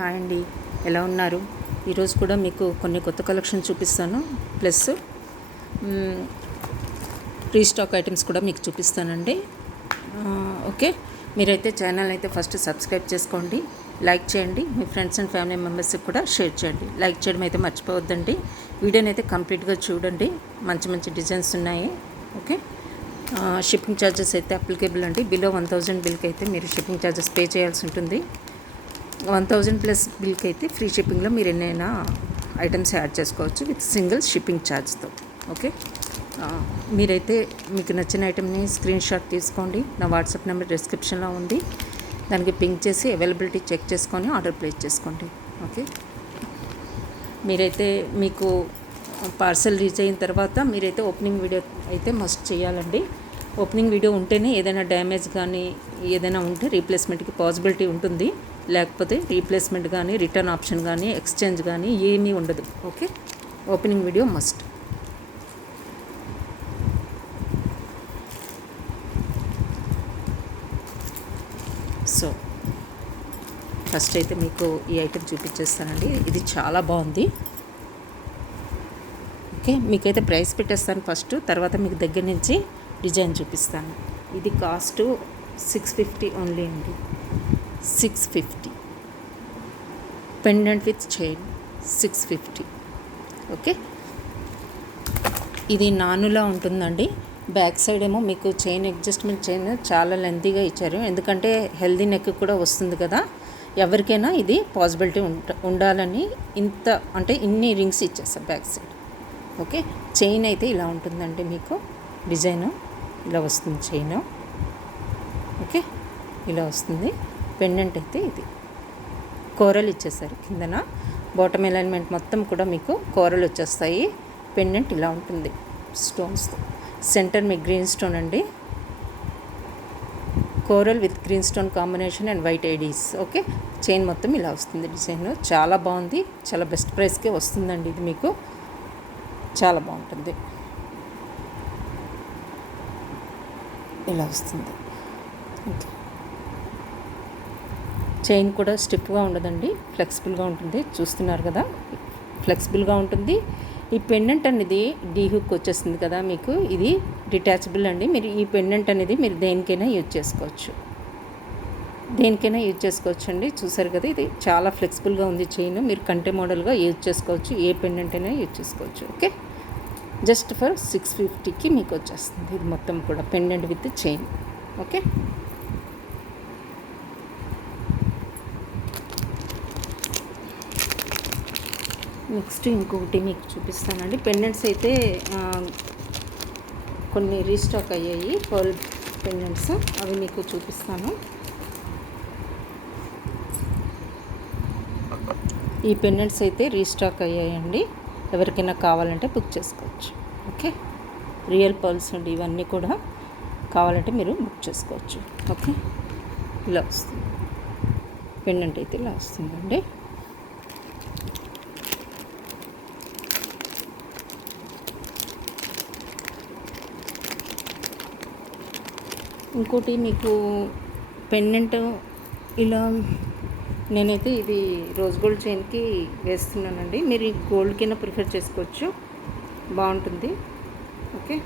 Hi అండి, ఎలా ఉన్నారు? ఈరోజు కూడా మీకు కొన్ని కొత్త కలెక్షన్ చూపిస్తాను, ప్లస్ రీస్టాక్ ఐటమ్స్ కూడా మీకు చూపిస్తానండి. ఓకే, మీరైతే ఛానల్ అయితే ఫస్ట్ సబ్స్క్రైబ్ చేసుకోండి, లైక్ చేయండి, మీ ఫ్రెండ్స్ అండ్ ఫ్యామిలీ మెంబర్స్కి కూడా షేర్ చేయండి. లైక్ చేయడం అయితే మర్చిపోవద్దండి. వీడియోని అయితే కంప్లీట్గా చూడండి, మంచి మంచి డిజైన్స్ ఉన్నాయి. ఓకే, షిప్పింగ్ ఛార్జెస్ అయితే అప్లికేబుల్ అండి. బిలో 1000 బిల్కి అయితే మీరు షిప్పింగ్ ఛార్జెస్ పే చేయాల్సి ఉంటుంది. 1000 ప్లస్ బిల్కి అయితే ఫ్రీ షిప్పింగ్లో మీరు ఎన్నైనా ఐటమ్స్ యాడ్ చేసుకోవచ్చు విత్ సింగిల్ షిప్పింగ్ ఛార్జ్తో. ఓకే, మీరైతే మీకు నచ్చిన ఐటమ్ని స్క్రీన్ షాట్ తీసుకోండి. నా వాట్సాప్ నెంబర్ డిస్క్రిప్షన్లో ఉంది, దానికి పింక్ చేసి అవైలబిలిటీ చెక్ చేసుకొని ఆర్డర్ ప్లేస్ చేసుకోండి. ఓకే, మీరైతే మీకు పార్సల్ రీచ్ అయిన తర్వాత మీరైతే ఓపెనింగ్ వీడియో అయితే మస్ట్ చేయాలండి. ఓపెనింగ్ వీడియో ఉంటేనే ఏదైనా డ్యామేజ్ కానీ ఏదైనా ఉంటే రీప్లేస్మెంట్కి పాసిబిలిటీ ఉంటుంది, లేకపోతే రీప్లేస్మెంట్ కానీ రిటర్న్ ఆప్షన్ కానీ ఎక్స్చేంజ్ కానీ ఏమీ ఉండదు. Okay, opening video must. So first అయితే మీకు ఈ ఐటెం చూపించేస్తానండి. ఇది చాలా బాగుంది. ఓకే, మీకైతే ప్రైస్ పెట్టేస్తాను ఫస్ట్, తర్వాత మీకు దగ్గర నుంచి డిజైన్ చూపిస్తాను. ఇది కాస్ట్ 650 ఓన్లీ అండి. 650 పెండెంట్ విత్ చైన్ 650. ఓకే, ఇది నానులా ఉంటుందండి. బ్యాక్ సైడ్ ఏమో మీకు చైన్ అడ్జస్ట్మెంట్ చైన్ చాలా లెంతీగా ఇచ్చారు, ఎందుకంటే హెల్దీ నెక్ కూడా వస్తుంది కదా, ఎవరికైనా ఇది పాసిబిలిటీ ఉండాలని ఇంత అంటే ఇన్ని రింగ్స్ ఇచ్చేస్తారు బ్యాక్ సైడ్. ఓకే, చైన్ అయితే ఇలా ఉంటుందండి, మీకు డిజైన్ ఇలా వస్తుంది చైన్. ఓకే, ఇలా వస్తుంది. పెండెంట్ అయితే ఇది కోరల్ ఇచ్చేసారు కిందన, బాటమ్ అలైన్మెంట్ మొత్తం కూడా మీకు కోరల్ వచ్చేస్తాయి. పెండెంట్ ఇలా ఉంటుంది స్టోన్స్తో, సెంటర్ మీకు గ్రీన్ స్టోన్ అండి, coral with green stone combination and white IDs. Okay, chain మొత్తం ఇలా వస్తుంది. డిజైన్ చాలా బాగుంది, చాలా బెస్ట్ ప్రైస్కే వస్తుందండి. ఇది మీకు చాలా బాగుంటుంది, ఇలా వస్తుంది. ఓకే, చైన్ కూడా స్టిఫ్గా ఉండదండి, ఫ్లెక్సిబుల్గా ఉంటుంది. చూస్తున్నారు కదా, ఫ్లెక్సిబుల్గా ఉంటుంది. ఈ పెండెంట్ అనేది డీ హుక్ వచ్చేస్తుంది కదా మీకు, ఇది డిటాచబుల్ అండి. మీరు ఈ పెండెంట్ అనేది మీరు దేనికైనా యూజ్ చేసుకోవచ్చు, దేనికైనా యూజ్ చేసుకోవచ్చు అండి. చూసారు కదా, ఇది చాలా ఫ్లెక్సిబుల్గా ఉంది చైన్. మీరు కంటే మోడల్గా యూజ్ చేసుకోవచ్చు, ఏ పెండెంట్ అయినా యూజ్ చేసుకోవచ్చు. ఓకే, జస్ట్ ఫర్ 650కి మీకు వచ్చేస్తుంది ఇది మొత్తం కూడా pendant with chain. Okay, next ఇంకొకటి మీకు చూపిస్తానండి. పెండెంట్స్ అయితే కొన్ని రీస్టాక్ అయ్యాయి, పర్ల్ పెండెంట్స్, అవి మీకు చూపిస్తాను. ఈ పెండెంట్స్ అయితే రీస్టాక్ అయ్యాయండి, ఎవరికైనా కావాలంటే బుక్ చేసుకోవచ్చు. ఓకే, రియల్ పర్ల్స్ అండి ఇవన్నీ కూడా, కావాలంటే మీరు బుక్ చేసుకోవచ్చు. ఓకే, ఇలా వస్తుంది పెండెంట్ అయితే, ఇలా వస్తుందండి. ఇంకోటి మీకు పెండెంట్ ఇలా, నేనైతే ఇది రోజ్ గోల్డ్ చైన్కి వేస్తున్నానండి, మీరు ఈ గోల్డ్ కింద ప్రిఫర్ చేసుకోవచ్చు, బాగుంటుంది. ఓకే,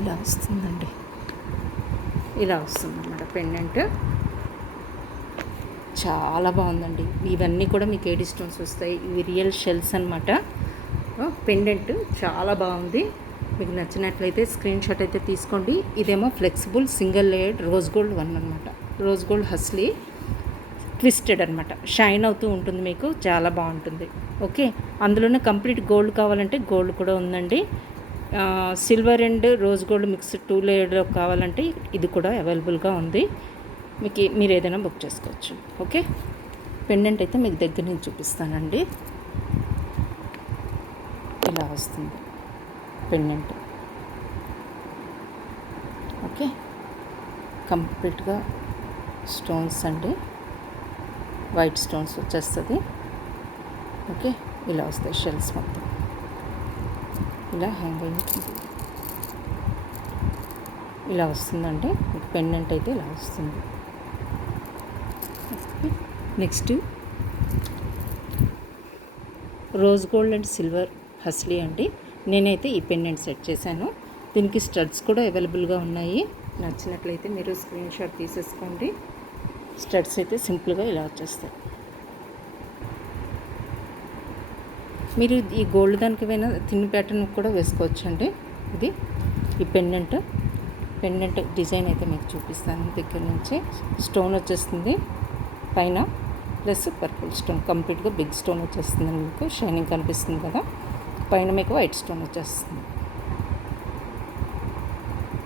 ఇలా వస్తుందండి, ఇలా వస్తుందన్నమాట పెండెంట్. చాలా బాగుందండి. ఇవన్నీ కూడా మీకు ఏడీ స్టోన్స్ వస్తాయి, ఇవి రియల్ షెల్స్ అనమాట. పెండెంట్ చాలా బాగుంది. మీకు నచ్చినట్లయితే స్క్రీన్ షాట్ అయితే తీసుకోండి. ఇదేమో flexible single layered rose gold one అనమాట, రోజ్ గోల్డ్ హస్లీ ట్విస్టెడ్ అనమాట, షైన్ అవుతూ ఉంటుంది, మీకు చాలా బాగుంటుంది. ఓకే, అందులోనే కంప్లీట్ గోల్డ్ కావాలంటే గోల్డ్ కూడా ఉందండి. Silver and rose gold mix 2 లేయర్లో కావాలంటే ఇది కూడా అవైలబుల్గా ఉంది, మీకు మీరు ఏదైనా బుక్ చేసుకోవచ్చు. ఓకే, పెండెంట్ అయితే మీకు దగ్గర నుంచి చూపిస్తానండి. ఇలా వస్తుంది పెండెంట్. ఓకే, కంప్లీట్గా స్టోన్స్ అండి, వైట్ స్టోన్స్ వచ్చేస్తుంది. ఓకే, ఇలా వస్తాయి షెల్స్ మొత్తం, ఇలా హ్యాంగ్ అయి ఉంటుంది. ఇలా వస్తుందండి. పెండెంట్ అయితే ఇలా వస్తుంది. Next rose gold and silver hasli అండి. నేనైతే ఈ పెండెంట్ సెట్ చేశాను. దీనికి స్టడ్స్ కూడా అవైలబుల్గా ఉన్నాయి. నచ్చినట్లయితే మీరు స్క్రీన్ షాట్ తీసేసుకోండి. స్టడ్స్ అయితే సింపుల్గా ఇలా వచ్చేస్తాయి. మీరు ఈ గోల్డ్ దానికి పైన థిన్ ప్యాటర్న్ కూడా వేసుకోవచ్చు అండి. ఇది ఈ పెండెంట్ డిజైన్ అయితే మీకు చూపిస్తాను. దగ్గర నుంచి స్టోన్ వచ్చేస్తుంది పైన, ప్లస్ పర్పుల్ స్టోన్, కంప్లీట్గా బిగ్ స్టోన్ వచ్చేస్తుంది. మీకు షైనింగ్ కనిపిస్తుంది కదా, పైన మీకు వైట్ స్టోన్ వచ్చేస్తుంది.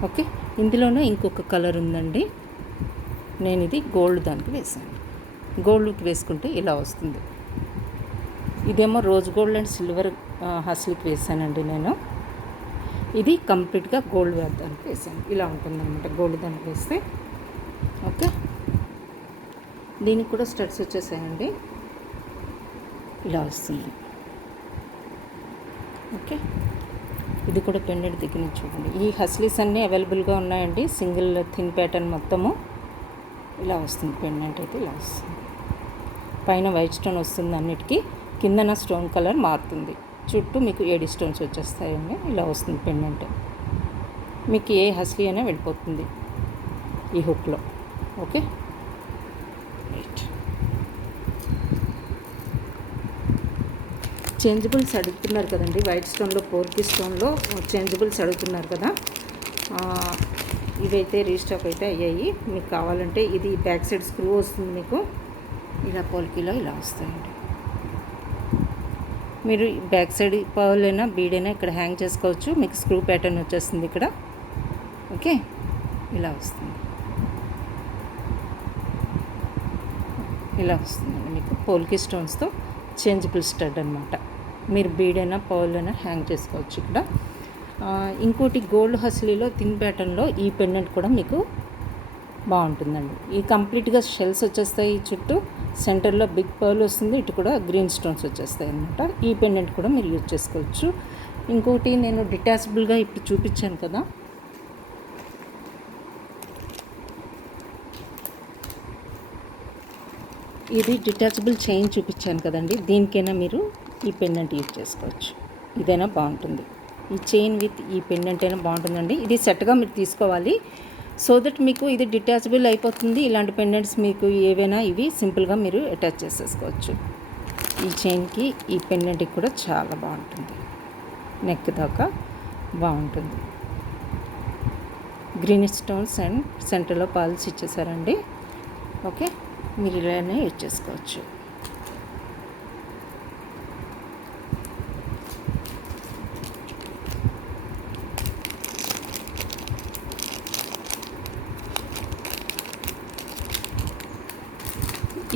ఓకే, ఇందులోనే ఇంకొక కలర్ ఉందండి. నేను ఇది గోల్డ్ దానికి వేసాను. గోల్డ్కి వేసుకుంటే ఇలా వస్తుంది. ఇదేమో రోజ్ గోల్డ్ అండ్ సిల్వర్ హస్లీకి వేసానండి నేను. ఇది కంప్లీట్గా గోల్డ్ దానికి వేసాను. ఇలా ఉంటుంది అనమాట గోల్డ్ దానికి వేస్తే. ఓకే, దీనికి కూడా స్టడ్స్ వచ్చేసాయండి. ఇలా వస్తుంది. ఓకే, ఇది కూడా పెండెంట్ దగ్గర నుంచి చూడండి. ఈ హస్లీస్ అన్నీ అవైలబుల్గా ఉన్నాయండి. సింగిల్ థిన్ ప్యాటర్న్ మొత్తము ఇలా వస్తుంది. పెండెంట్ అయితే ఇలా వస్తుంది. పైన వైట్ స్టోన్ వస్తుంది అన్నిటికీ, కిందన స్టోన్ కలర్ మారుతుంది. చుట్టూ మీకు 7 స్టోన్స్ వచ్చేస్తాయండి. ఇలా వస్తుంది పెండెంట్. మీకు ఏ హస్లీ అయినా వెళ్ళిపోతుంది ఈ హుక్లో. Okay, right. చేంజబుల్స్ అడుగుతున్నారు కదండి, వైట్ స్టోన్లో, పోర్కీ స్టోన్లో చేంజబుల్స్ అడుగుతున్నారు కదా. ఇవైతే రీస్టాక్ అయితే అయ్యాయి. మీకు కావాలంటే ఇది బ్యాక్ సైడ్ స్క్రూ వస్తుంది మీకు. ఇలా పోల్కీలో ఇలా వస్తాయండి. మీరు బ్యాక్ సైడ్ పర్ల్ అయినా బీడ్ అయినా ఇక్కడ హ్యాంగ్ చేసుకోవచ్చు. మీకు స్క్రూ ప్యాటర్న్ వచ్చేస్తుంది ఇక్కడ. ఓకే, ఇలా వస్తుంది. ఇలా వస్తుందండి మీకు పోల్కీ స్టోన్స్తో చేంజబుల్ స్టడ్ అనమాట. మీరు బీడ్ అయినా పర్ల్ అయినా హ్యాంగ్ చేసుకోవచ్చు ఇక్కడ. ఇంకోటి గోల్డ్ హస్లీలో థిన్ ప్యాటర్న్లో ఈ పెండెంట్ కూడా మీకు బాగుంటుందండి. ఈ కంప్లీట్గా షెల్స్ వచ్చేస్తాయి చుట్టూ, సెంటర్లో బిగ్ పర్ల్ వస్తుంది, ఇటు కూడా గ్రీన్ స్టోన్స్ వచ్చేస్తాయి అన్నమాట. ఈ పెండెంట్ కూడా మీరు యూజ్ చేసుకోవచ్చు. ఇంకోటి నేను డిటాచబుల్గా ఇప్పుడు చూపించాను కదా, ఇది డిటాచబుల్ చైన్ చూపించాను కదండి. దీనికైనా మీరు ఈ పెండెంట్ యూజ్ చేసుకోవచ్చు. ఇదైనా బాగుంటుంది. ఈ చైన్ విత్ ఈ పెండెంట్ అయినా బాగుంటుందండి. ఇది సెట్గా మీరు తీసుకోవాలి. సో దట్ మీకు ఇది డిటాచబుల్ అయిపోతుంది. ఇలాంటి పెండెంట్స్ మీకు ఏవైనా ఇవి సింపుల్గా మీరు అటాచ్ చేసేసుకోవచ్చు. ఈ చైన్కి ఈ పెండెంట్కి కూడా చాలా బాగుంటుంది. నెక్ దాకా బాగుంటుంది. గ్రీన్ స్టోన్స్ అండ్ సెంటర్లో పాల్స్ ఇచ్చేసారండి. ఓకే, మీరు ఇలానే యూజ్ చేసుకోవచ్చు.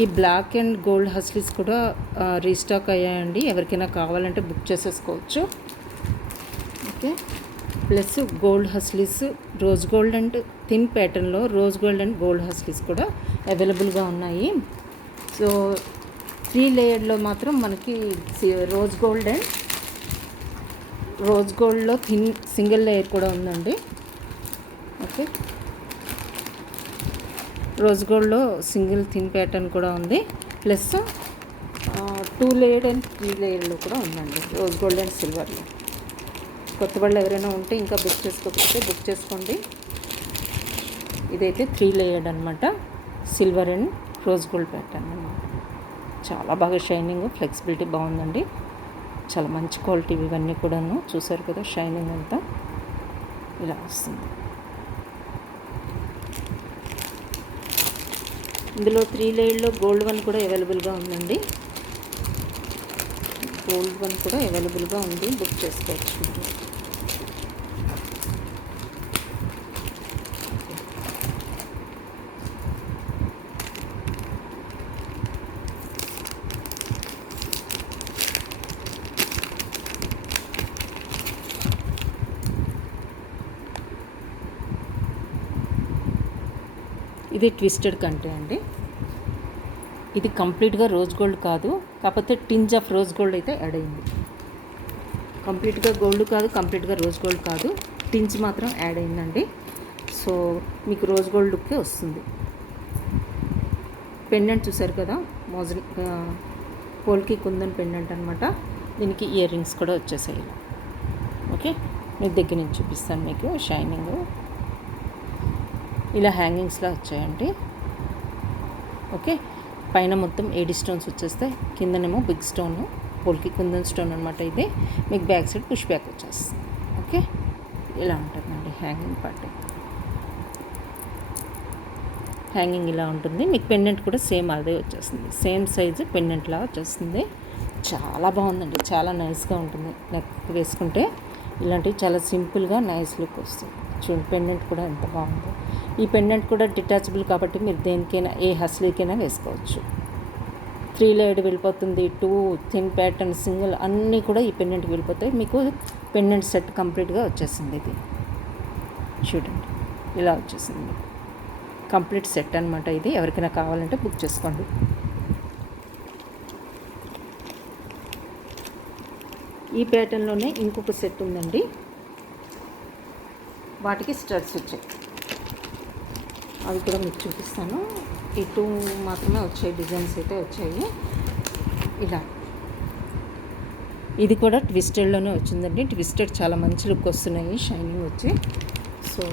ఈ బ్లాక్ అండ్ గోల్డ్ హస్లీస్ కూడా రీస్టాక్ అయ్యాయండి. ఎవరికైనా కావాలంటే బుక్ చేసేసుకోవచ్చు. Okay, plus gold haslis, rose gold and thin ప్యాటర్న్లో rose gold and gold haslis కూడా అవైలబుల్గా ఉన్నాయి. సో 3 లేయర్లో మాత్రం మనకి రోజ్ గోల్డ్లో థిన్ సింగిల్ లేయర్ కూడా ఉందండి. ఓకే, రోజ్ గోల్డ్లో సింగిల్ థిన్ ప్యాటర్న్ కూడా ఉంది. ప్లస్ 2 లేయర్ అండ్ 3 లేయర్లో కూడా ఉందండి రోజ్ గోల్డ్ అండ్ సిల్వర్లో. కొత్త వాళ్ళు ఎవరైనా ఉంటే ఇంకా బుక్ చేసుకోకపోతే బుక్ చేసుకోండి. ఇదైతే 3 లేయర్డ్ అనమాట, silver and rose gold pattern అనమాట. చాలా బాగా షైనింగ్, ఫ్లెక్సిబిలిటీ బాగుందండి. చాలా మంచి క్వాలిటీ ఇవన్నీ కూడాను. చూసారు కదా షైనింగ్ అంతా ఇలా వస్తుంది. ఇందులో 3 లేయర్లో గోల్డ్ వన్ కూడా అవైలబుల్గా ఉందండి. గోల్డ్ వన్ కూడా అవైలబుల్గా ఉంది, బుక్ చేసుకోవచ్చు. ఇది ట్విస్టెడ్ కంటే అండి. ఇది కంప్లీట్గా రోజ్ గోల్డ్ కాదు, కాకపోతే టింజ్ ఆఫ్ రోజ్ గోల్డ్ అయితే యాడ్ అయింది. కంప్లీట్గా గోల్డ్ కాదు, కంప్లీట్గా రోజ్ గోల్డ్ కాదు, టింజ్ మాత్రం యాడ్ అయిందండి. సో మీకు రోజ్ గోల్డ్ లుక్కే వస్తుంది. పెండెంట్ చూసారు కదా, పోల్కి కుందన్ పెండెంట్ అనమాట. దీనికి ఇయర్ రింగ్స్ కూడా వచ్చేసాయి. ఓకే, మీకు దగ్గర నుంచి చూపిస్తాను. మీకు షైనింగ్ ఇలా హ్యాంగింగ్స్లా వచ్చాయండి. ఓకే, పైన మొత్తం 8 స్టోన్స్ వచ్చేస్తాయి, కిందనేమో బిగ్ స్టోన్ పోల్కి కుందన్ స్టోన్ అనమాట. ఇది మీకు బ్యాక్ సైడ్ పుష్ బ్యాక్ వచ్చేస్తుంది. ఓకే, ఇలా ఉంటుందండి హ్యాంగింగ్ పార్ట్. హ్యాంగింగ్ ఇలా ఉంటుంది. మీకు పెండెంట్ కూడా సేమ్ అదే వచ్చేస్తుంది, సేమ్ సైజు పెండెంట్లా వచ్చేస్తుంది. చాలా బాగుందండి, చాలా నైస్గా ఉంటుంది. నెక్ వేసుకుంటే ఇలాంటివి చాలా సింపుల్గా నైస్ లుక్ వస్తుంది. చూడండి పెండెంట్ కూడా ఎంత బాగుందో. ఈ పెండెంట్ కూడా డిటాచబుల్ కాబట్టి మీరు దేనికైనా, ఏ హస్లీకైనా వేసుకోవచ్చు. 3 లేయర్డ్ వెళ్ళిపోతుంది, 2 థిన్ ప్యాటర్న్, సింగిల్ అన్నీ కూడా ఈ పెండెంట్కి వెళ్ళిపోతాయి. మీకు పెండెంట్ సెట్ కంప్లీట్గా వచ్చేసింది. ఇది చూడండి ఇలా వచ్చేసింది మీకు కంప్లీట్ సెట్ అనమాట. ఇది ఎవరికైనా కావాలంటే బుక్ చేసుకోండి. ఈ ప్యాటర్న్లోనే ఇంకొక సెట్ ఉందండి, వాటికి స్టడ్స్ వచ్చాయి, అవి కూడా మీకు చూపిస్తాను. ఈ 2 మాత్రమే వచ్చాయి, డిజైన్స్ అయితే వచ్చాయి ఇలా. ఇది కూడా ట్విస్టెడ్లోనే వచ్చిందండి. ట్విస్టెడ్ చాలా మంచి లుక్ వస్తున్నాయి, షైనింగ్ వచ్చి. సో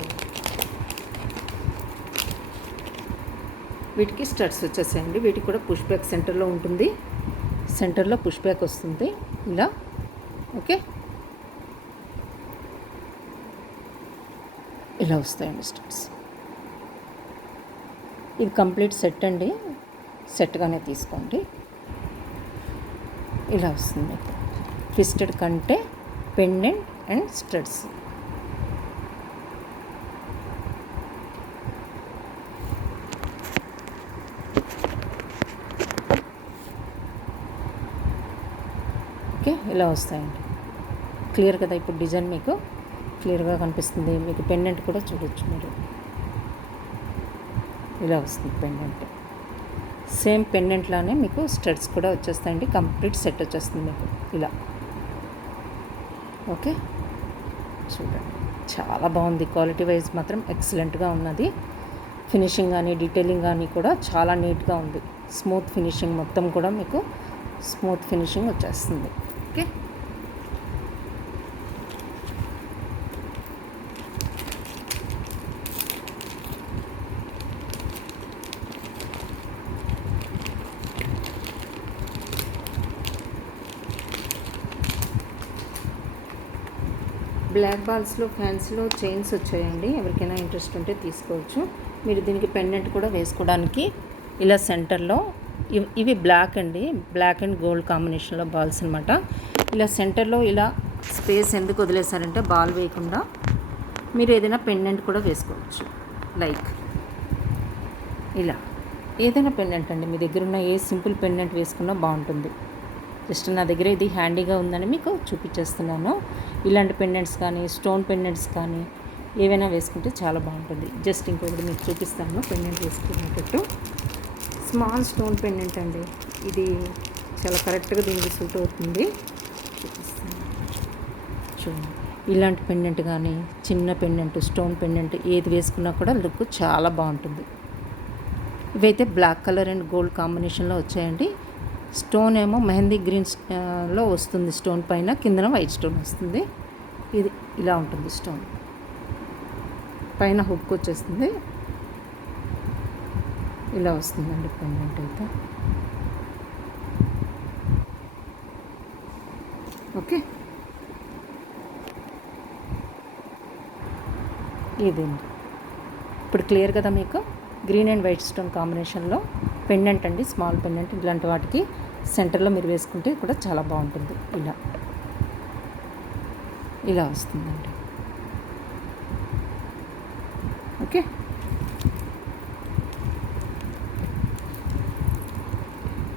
వీటికి స్టడ్స్ వచ్చేసాయండి. వీటికి కూడా పుష్ బ్యాక్ సెంటర్లో ఉంటుంది, సెంటర్లో పుష్ బ్యాక్ వస్తుంది ఇలా. ఓకే, ఇలా వస్తాయండి స్టడ్స్. ఇది కంప్లీట్ సెట్ అండి, సెట్గానే తీసుకోండి. ఇలా వస్తుంది ట్విస్టెడ్ కంటే పెండెంట్ అండ్ స్టడ్స్. ఓకే, ఇలా వస్తాయండి. క్లియర్ కదా, ఇప్పుడు డిజైన్ మీకు క్లియర్గా కనిపిస్తుంది. మీకు పెండెంట్ కూడా చూడొచ్చు మీరు. ఇలా వస్తుంది పెండెంట్, సేమ్ పెండెంట్లానే మీకు స్టడ్స్ కూడా వచ్చేస్తాయండి. కంప్లీట్ సెట్ వచ్చేస్తుంది మీకు ఇలా. ఓకే, చూడండి చాలా బాగుంది. క్వాలిటీ వైజ్ మాత్రం ఎక్సలెంట్గా ఉన్నది. ఫినిషింగ్ కానీ డీటెయిలింగ్ కానీ కూడా చాలా నీట్గా ఉంది. స్మూత్ ఫినిషింగ్, మొత్తం కూడా మీకు స్మూత్ ఫినిషింగ్ వచ్చేస్తుంది. ఓకే, బ్లాక్ బాల్స్లో ఫ్యాన్సీలో చైన్స్ వచ్చాయండి. ఎవరికైనా ఇంట్రెస్ట్ ఉంటే తీసుకోవచ్చు. మీరు దీనికి పెండెంట్ కూడా వేసుకోవడానికి ఇలా సెంటర్లో ఇవి బ్లాక్ అండి, బ్లాక్ అండ్ గోల్డ్ కాంబినేషన్లో బాల్స్ అనమాట. ఇలా సెంటర్లో ఇలా స్పేస్ ఎందుకు వదిలేశారంటే బాల్ వేయకుండా మీరు ఏదైనా పెండెంట్ కూడా వేసుకోవచ్చు. లైక్ ఇలా ఏదైనా పెండెంట్ అండి, మీ దగ్గర ఉన్న ఏ సింపుల్ పెండెంట్ వేసుకున్నా బాగుంటుంది. జస్ట్ నా దగ్గర ఇది హ్యాండీగా ఉందని మీకు చూపించేస్తున్నాను. ఇలాంటి పెండెంట్స్ కానీ స్టోన్ పెండెంట్స్ కానీ ఏవైనా వేసుకుంటే చాలా బాగుంటుంది. జస్ట్ ఇంకొకటి మీకు చూపిస్తాను పెండెంట్ వేసుకునేటట్టు. స్మాల్ స్టోన్ పెండెంట్ అండి, ఇది చాలా కరెక్ట్గా దీనికి సూట్ అవుతుంది. చూపిస్తాను చూడండి. ఇలాంటి పెండెంట్ కానీ చిన్న పెండెంట్, స్టోన్ పెండెంట్ ఏది వేసుకున్నా కూడా లుక్ చాలా బాగుంటుంది. ఇవైతే బ్లాక్ కలర్ అండ్ గోల్డ్ కాంబినేషన్లో వచ్చాయండి. స్టోన్ ఏమో మెహందీ గ్రీన్లో వస్తుంది, స్టోన్ పైన కిందన వైట్ స్టోన్ వస్తుంది. ఇది ఇలా ఉంటుంది, స్టోన్ పైన హుక్ వచ్చేస్తుంది. ఇలా వస్తుందండి పెండెంట్ అయితే. ఓకే, ఇదండి ఇప్పుడు క్లియర్ కదా మీకు. గ్రీన్ అండ్ వైట్ స్టోన్ కాంబినేషన్లో పెండెంట్ అండి, స్మాల్ పెండెంట్. ఇలాంటి వాటికి సెంటర్లో మీరు వేసుకుంటే కూడా చాలా బాగుంటుంది. ఇలా ఇలా వస్తుందండి. ఓకే,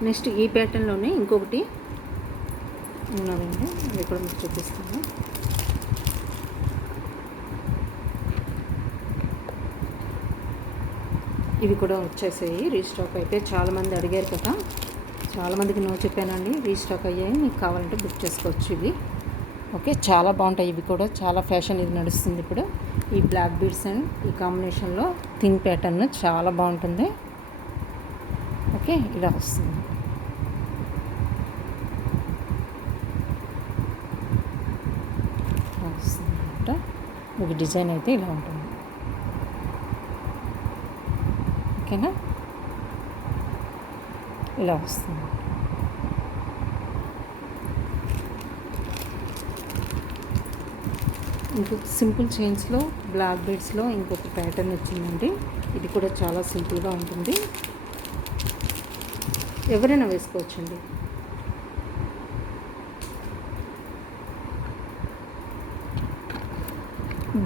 నెక్స్ట్ ఈ ప్యాటర్న్లోనే ఇంకొకటి ఉన్నదండి, అది కూడా మీకు చూపిస్తాను. ఇవి కూడా వచ్చేసాయి రీస్టాక్. అయితే చాలామంది అడిగారు కదా, చాలామందికి నో చెప్పానండి, రీస్టాక్ అయ్యాయి. మీకు కావాలంటే బుక్ చేసుకోవచ్చు ఇవి. ఓకే, చాలా బాగుంటాయి ఇవి కూడా, చాలా ఫ్యాషన్ ఇది నడుస్తుంది ఇప్పుడు. ఈ బ్లాక్ బీడ్స్ అండ్ ఈ కాంబినేషన్లో థిన్ ప్యాటర్న్ చాలా బాగుంటుంది. ఓకే, ఇలా వస్తుంది. వస్తుంది అనమాట. మీకు డిజైన్ అయితే ఇలా ఉంటుంది. ఓకేనా, ఇలా వస్తుంది. ఇంకొక సింపుల్ చైన్స్లో బ్లాక్ బీడ్స్లో ఇంకొక ప్యాటర్న్ వచ్చిందండి. ఇది కూడా చాలా సింపుల్గా ఉంటుంది, ఎవరైనా వేసుకోవచ్చండి.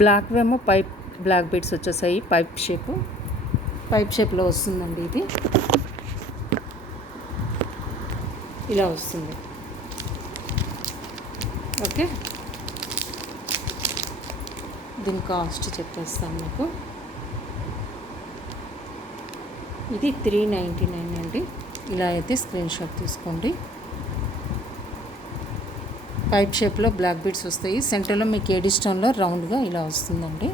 బ్లాక్ వేమో పైప్ బ్లాక్ బీడ్స్ వచ్చేసాయి. పైప్ షేప్లో వస్తుందండి. ఇది ఇలా వస్తుంది. ఓకే, దీని కాస్ట్ చెప్పేస్తాను మీకు. ఇది 399 అండి. ఇలా అయితే స్క్రీన్ షాట్ తీసుకోండి. పైప్ షేప్లో బ్లాక్ బీడ్స్ వస్తాయి. సెంటర్లో మీకు ఏడి స్టోన్లో రౌండ్గా ఇలా వస్తుందండి.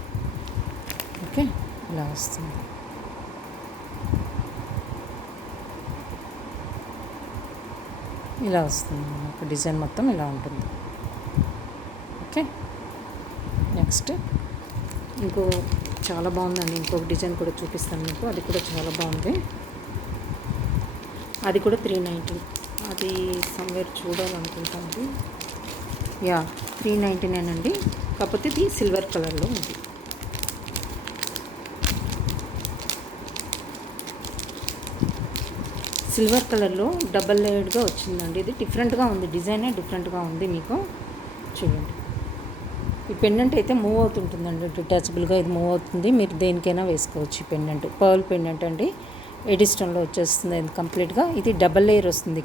ఓకే, ఇలా వస్తుంది. ఇలా వస్తుంది మనకు డిజైన్ మొత్తం ఇలా ఉంటుంది. ఓకే, నెక్స్ట్ ఇంకో చాలా బాగుందండి. ఇంకొక డిజైన్ కూడా చూపిస్తాను మీకు. అది కూడా చాలా బాగుంది. అది కూడా 390. అది సమ్వేర్ చూడాలనుకుంటాను. యా, 399 అండి. కాకపోతే ఇది సిల్వర్ కలర్లో ఉంది. సిల్వర్ కలర్లో డబల్ లేయర్డ్గా వచ్చిందండి. ఇది డిఫరెంట్గా ఉంది, డిజైనే డిఫరెంట్గా ఉంది. మీకు చూడండి, ఈ పెండెంట్ అయితే మూవ్ అవుతుంటుందండి. డిటాచబుల్గా ఇది మూవ్ అవుతుంది. మీరు దేనికైనా వేసుకోవచ్చు. ఈ పెండెంట్ పర్ల్ పెండెంట్ అండి. ఎడి స్టోన్లో వచ్చేస్తుంది ఇది కంప్లీట్గా. ఇది డబల్ లేయర్ వస్తుంది.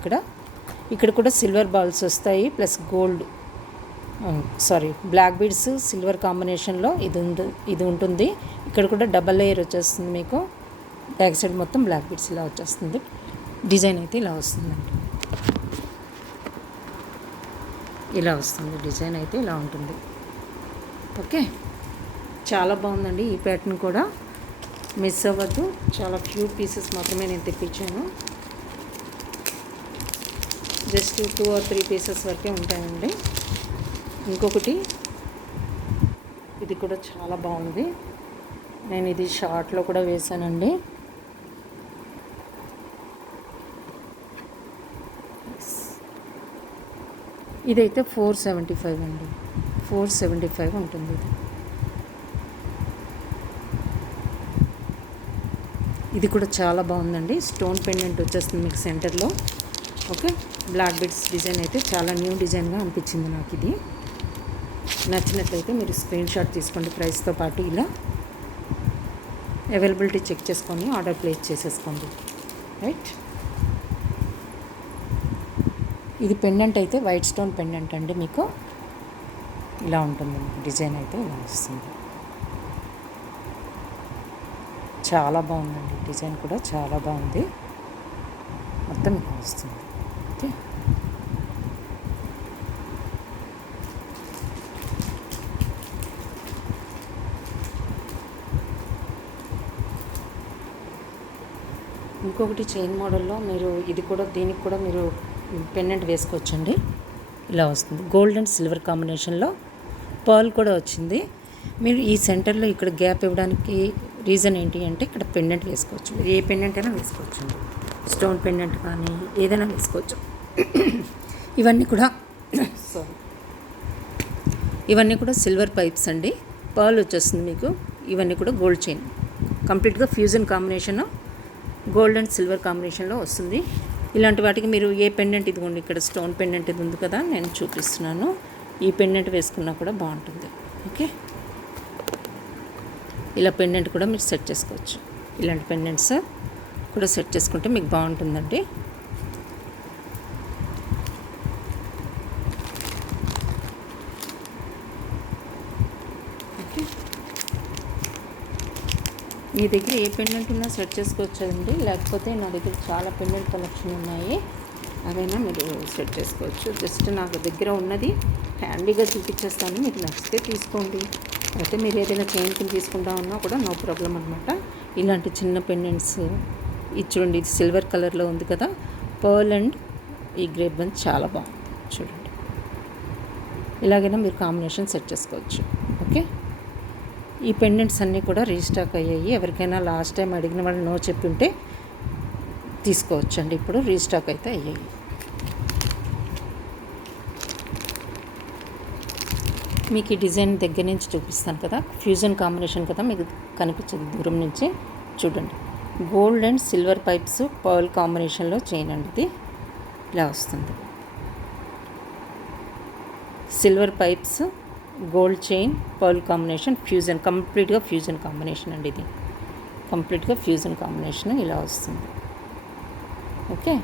ఇక్కడ కూడా సిల్వర్ బాల్స్ వస్తాయి, plus gold black beads silver కాంబినేషన్లో ఇది ఉంటుంది. ఇక్కడ కూడా డబల్ లేయర్ వచ్చేస్తుంది. మీకు బ్యాక్ సైడ్ మొత్తం బ్లాక్ బీడ్స్ ఇలా వచ్చేస్తుంది. డిజైన్ అయితే ఇలా వస్తుందండి. ఇలా వస్తుంది డిజైన్ అయితే ఇలా ఉంటుంది. ఓకే, చాలా బాగుందండి. ఈ ప్యాటర్న్ కూడా మిస్ అవ్వద్దు. చాలా ఫ్యూ పీసెస్ మాత్రమే నేను తెప్పించాను. జస్ట్ 2 or 3 పీసెస్ వరకే ఉంటాయండి. ఇంకొకటి ఇది కూడా చాలా బాగుంది. నేను ఇది షార్ట్లో కూడా వేసానండి. ఇదైతే 475 అండి. 475 ఉంటుంది ఇది. ఇది కూడా చాలా బాగుందండి. స్టోన్ పెండెంట్ వచ్చేస్తుంది మీకు సెంటర్లో. ఓకే, బ్లాక్ బీడ్స్ డిజైన్ అయితే చాలా న్యూ డిజైన్గా అనిపించింది నాకు. ఇది నచ్చినట్లయితే మీరు స్క్రీన్ షాట్ తీసుకోండి. ప్రైస్తో పాటు ఇలా అవైలబిలిటీ చెక్ చేసుకొని ఆర్డర్ ప్లేస్ చేసేసుకోండి. రైట్, ఇది పెండెంట్ అయితే వైట్ స్టోన్ పెండెంట్ అండి. మీకు ఇలా ఉంటుంది. డిజైన్ అయితే ఇలా వస్తుంది. చాలా బాగుందండి. డిజైన్ కూడా చాలా బాగుంది. మొత్తం ఇలా వస్తుంది. ఓకే, ఇంకొకటి చైన్ మోడల్లో మీరు దీనికి కూడా మీరు పెండెంట్ వేసుకోవచ్చండి. ఇలా వస్తుంది. గోల్డ్ అండ్ సిల్వర్ కాంబినేషన్లో పర్ల్ కూడా వచ్చింది. మీరు ఈ సెంటర్లో ఇక్కడ గ్యాప్ ఇవ్వడానికి రీజన్ ఏంటి అంటే ఇక్కడ పెండెంట్ వేసుకోవచ్చు. మీరు ఏ పెండెంట్ అయినా వేసుకోవచ్చు. స్టోన్ పెండెంట్ కానీ ఏదైనా వేసుకోవచ్చు. ఇవన్నీ కూడా సిల్వర్ పైప్స్ అండి. పర్ల్ వచ్చేస్తుంది మీకు. ఇవన్నీ కూడా గోల్డ్ చైన్, కంప్లీట్గా fusion combination, gold and silver కాంబినేషన్లో వస్తుంది. ఇలాంటి వాటికి మీరు ఏ పెండెంట్, ఇదిగోండి ఇక్కడ స్టోన్ పెండెంట్ ఇది ఉంది కదా, నేను చూపిస్తున్నాను. ఈ పెండెంట్ వేసుకున్నా కూడా బాగుంటుంది. ఓకే, ఇలా పెండెంట్ కూడా మీరు సెట్ చేసుకోవచ్చు. ఇలాంటి పెండెంట్స్ కూడా సెట్ చేసుకుంటే మీకు బాగుంటుందండి. ఓకే, మీ దగ్గర ఏ పెండెంట్ ఉన్నా సెట్ చేసుకోవచ్చండి. లేకపోతే నా దగ్గర చాలా పెండెంట్ కలెక్షన్ ఉన్నాయి, అవైనా మీరు సెట్ చేసుకోవచ్చు. జస్ట్ నాకు దగ్గర ఉన్నది హ్యాండీగా చూపించేస్తాను. మీకు నచ్చితే తీసుకోండి. అయితే మీరు ఏదైనా చైన్ కింద తీసుకుంటా ఉన్నా కూడా నో ప్రాబ్లం అనమాట. ఇలాంటి చిన్న పెండెంట్స్ ఇది చూడండి, ఇది సిల్వర్ కలర్లో ఉంది కదా, పర్ల్ అండ్ ఈ గ్రేప్ బంచ్ చాలా బాగుంది చూడండి. ఇలాగైనా మీరు కాంబినేషన్ సెట్ చేసుకోవచ్చు. ఓకే, ఈ పెండెంట్స్ అన్నీ కూడా రీస్టాక్ అయ్యాయి. ఎవరికైనా లాస్ట్ టైం అడిగిన వాళ్ళు నో చెప్పింటే తీసుకోవచ్చండి. ఇప్పుడు రీస్టాక్ అయితే అయ్యాయి. మీకు ఈ డిజైన్ దగ్గర నుంచి చూపిస్తాను కదా, ఫ్యూజన్ కాంబినేషన్ కదా, మీకు కనిపించదు దూరం నుంచి. చూడండి, gold and silver pipes pearl కాంబినేషన్లో చైన్ అండి. ఇది ఇలా వస్తుంది. Silver pipes, gold chain, pearl combination, fusion, కంప్లీట్గా ఫ్యూజన్ కాంబినేషన్ అండి. ఇది కంప్లీట్గా ఫ్యూజన్ కాంబినేషన్ ఇలా వస్తుంది. ఓకే,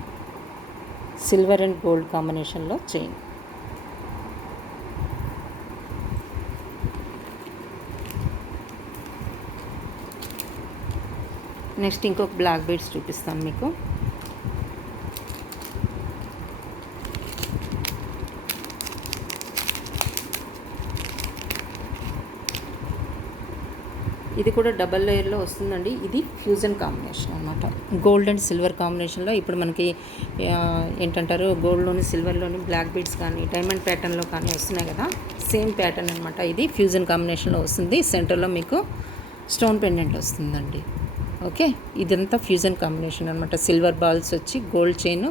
సిల్వర్ అండ్ గోల్డ్ కాంబినేషన్లో చైన్. నెక్స్ట్ ఇంకొక బ్లాక్ బీడ్స్ చూపిస్తాను మీకు. ఇది కూడా డబల్ లేయర్లో వస్తుందండి. ఇది ఫ్యూజన్ కాంబినేషన్ అనమాట. గోల్డ్ అండ్ సిల్వర్ కాంబినేషన్లో ఇప్పుడు మనకి ఏంటంటారు, గోల్డ్లోని సిల్వర్లోని బ్లాక్ బీడ్స్ కానీ డైమండ్ ప్యాటర్న్లో కానీ వస్తున్నాయి కదా, సేమ్ ప్యాటర్న్ అనమాట. ఇది ఫ్యూజన్ కాంబినేషన్లో వస్తుంది. సెంటర్లో మీకు స్టోన్ పెండెంట్ వస్తుందండి. ఓకే, ఇదంతా ఫ్యూజన్ కాంబినేషన్ అనమాట. సిల్వర్ బాల్స్ వచ్చి గోల్డ్ చైన్,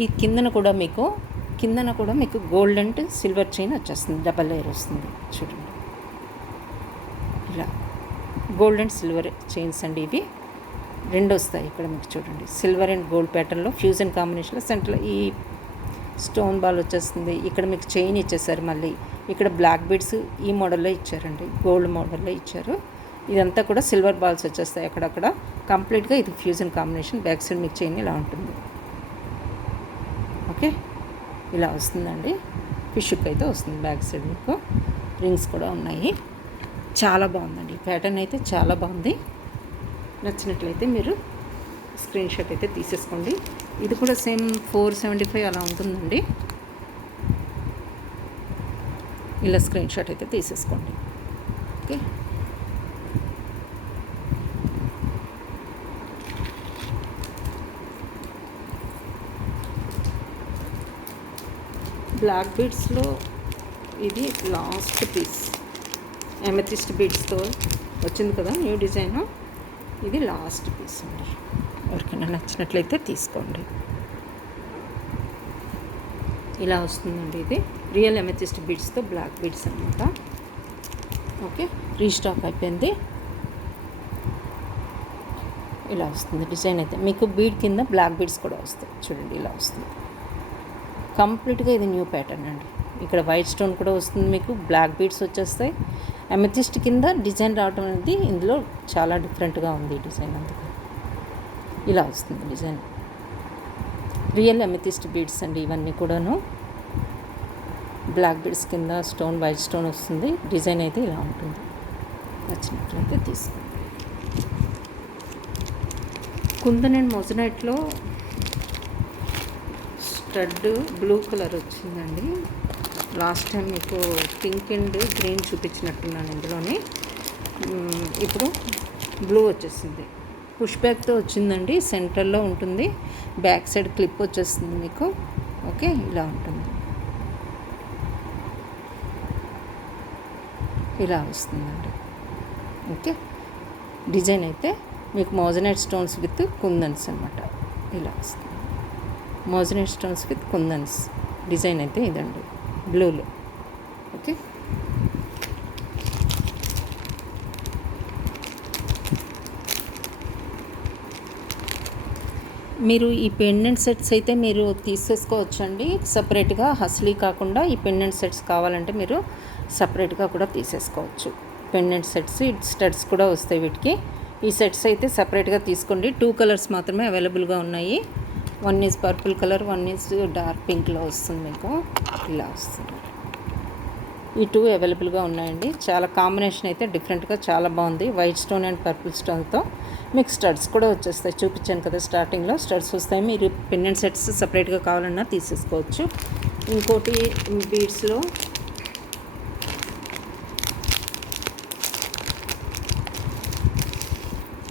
ఈ కిందన కూడా మీకు గోల్డ్ అండ్ సిల్వర్ చైన్ వచ్చేస్తుంది. డబల్ లేయర్ వస్తుంది చూడండి. ఇలా గోల్డ్ అండ్ సిల్వర్ చైన్స్ అండి. ఇవి రెండు వస్తాయి ఇక్కడ మీకు చూడండి. సిల్వర్ అండ్ గోల్డ్ ప్యాటర్న్లో ఫ్యూజన్ కాంబినేషన్లో సెంటర్లో ఈ స్టోన్ బాల్ వచ్చేస్తుంది. ఇక్కడ మీకు చైన్ ఇచ్చేసారు. మళ్ళీ ఇక్కడ బ్లాక్ బీడ్స్ ఈ మోడల్లో ఇచ్చారండి, గోల్డ్ మోడల్లో ఇచ్చారు. ఇదంతా కూడా సిల్వర్ బాల్స్ వచ్చేస్తాయి అక్కడక్కడ. కంప్లీట్గా ఇది ఫ్యూజన్ కాంబినేషన్. బ్యాక్ సైడ్ మీకు చైన్ ఇలా ఉంటుంది. ఓకే, ఇలా వస్తుందండి. ఫిష్కి అయితే వస్తుంది. బ్యాక్ సైడ్ మీకు రింగ్స్ కూడా ఉన్నాయి. చాలా బాగుందండి. ప్యాటర్న్ అయితే చాలా బాగుంది. నచ్చినట్లయితే మీరు స్క్రీన్ షాట్ అయితే తీసేసుకోండి. ఇది కూడా సేమ్ 475 అలా ఉంటుందండి. ఇలా స్క్రీన్ షాట్ అయితే తీసేసుకోండి. ఓకే, బ్లాక్ బీడ్స్లో ఇది లాస్ట్ పీస్. ఎమెథిస్ట్ బీడ్స్తో వచ్చింది కదా న్యూ డిజైన్. ఇది లాస్ట్ పీస్ అండి. ఎవరికైనా నచ్చినట్లయితే తీసుకోండి. ఇలా వస్తుందండి. ఇది రియల్ ఎమెథిస్ట్ బీడ్స్తో బ్లాక్ బీడ్స్ అనమాట. ఓకే, రీస్టాక్ అయిపోయింది. ఇలా వస్తుంది డిజైన్ అయితే. మీకు బీడ్ కింద బ్లాక్ బీడ్స్ కూడా వస్తాయి చూడండి. ఇలా వస్తుంది కంప్లీట్గా. ఇది న్యూ ప్యాటర్న్ అండి. ఇక్కడ వైట్ స్టోన్ కూడా వస్తుంది, మీకు బ్లాక్ బీడ్స్ వచ్చేస్తాయి. అమెథిస్ట్ కింద డిజైన్ రావడం అనేది ఇందులో చాలా డిఫరెంట్గా ఉంది ఈ డిజైన్. అందుకు ఇలా వస్తుంది డిజైన్. రియల్ అమెథిస్ట్ బీడ్స్ అండి ఇవన్నీ కూడాను. బ్లాక్ బీడ్స్ కింద స్టోన్, వైట్ స్టోన్ వస్తుంది. డిజైన్ అయితే ఇలా ఉంటుంది. నచ్చినట్లయితే తీసుకోండి. కుందన్ అండ్ మొజనైట్లో స్టడ్ బ్లూ కలర్ వచ్చిందండి. లాస్ట్ టైం మీకు పింక్ అండ్ గ్రీన్ చూపించినట్టున్నాను ఇందులోనే. ఇప్పుడు బ్లూ వచ్చేసింది. పుష్ బ్యాక్తో వచ్చిందండి. సెంటర్లో ఉంటుంది. బ్యాక్ సైడ్ క్లిప్ వచ్చేస్తుంది మీకు. ఓకే, ఇలా ఉంటుంది. ఇలా వస్తుందండి. ఓకే, డిజైన్ అయితే మీకు మోజనైట్ స్టోన్స్ విత్ కుందన్స్ అనమాట. ఇలా వస్తుంది. Moissanite stones with kundans design అయితే ఇదండి బ్లూలో. ఓకే, మీరు ఈ పెండెంట్ సెట్స్ అయితే మీరు తీసేసుకోవచ్చండి సపరేట్గా. హస్లీ కాకుండా ఈ పెండెంట్ సెట్స్ కావాలంటే మీరు సపరేట్గా కూడా తీసేసుకోవచ్చు. పెండెంట్ సెట్స్, స్టడ్స్ కూడా వస్తాయి వీటికి. ఈ సెట్స్ అయితే సపరేట్గా తీసుకోండి. 2 కలర్స్ మాత్రమే అవైలబుల్గా ఉన్నాయి. 1 is purple colour, 1 is dark పింక్లో వస్తుంది మీకు. ఇలా వస్తుంది. ఈ 2 అవైలబుల్గా ఉన్నాయండి. చాలా కాంబినేషన్ అయితే డిఫరెంట్గా చాలా బాగుంది. వైట్ స్టోన్ అండ్ పర్పుల్ స్టోన్తో మీకు స్టడ్స్ కూడా వచ్చేస్తాయి. చూపించాను కదా స్టార్టింగ్లో, స్టడ్స్ వస్తాయి. మీరు పెండెంట్ సెట్స్ సపరేట్గా కావాలన్నా తీసేసుకోవచ్చు. ఇంకోటి బీడ్స్లో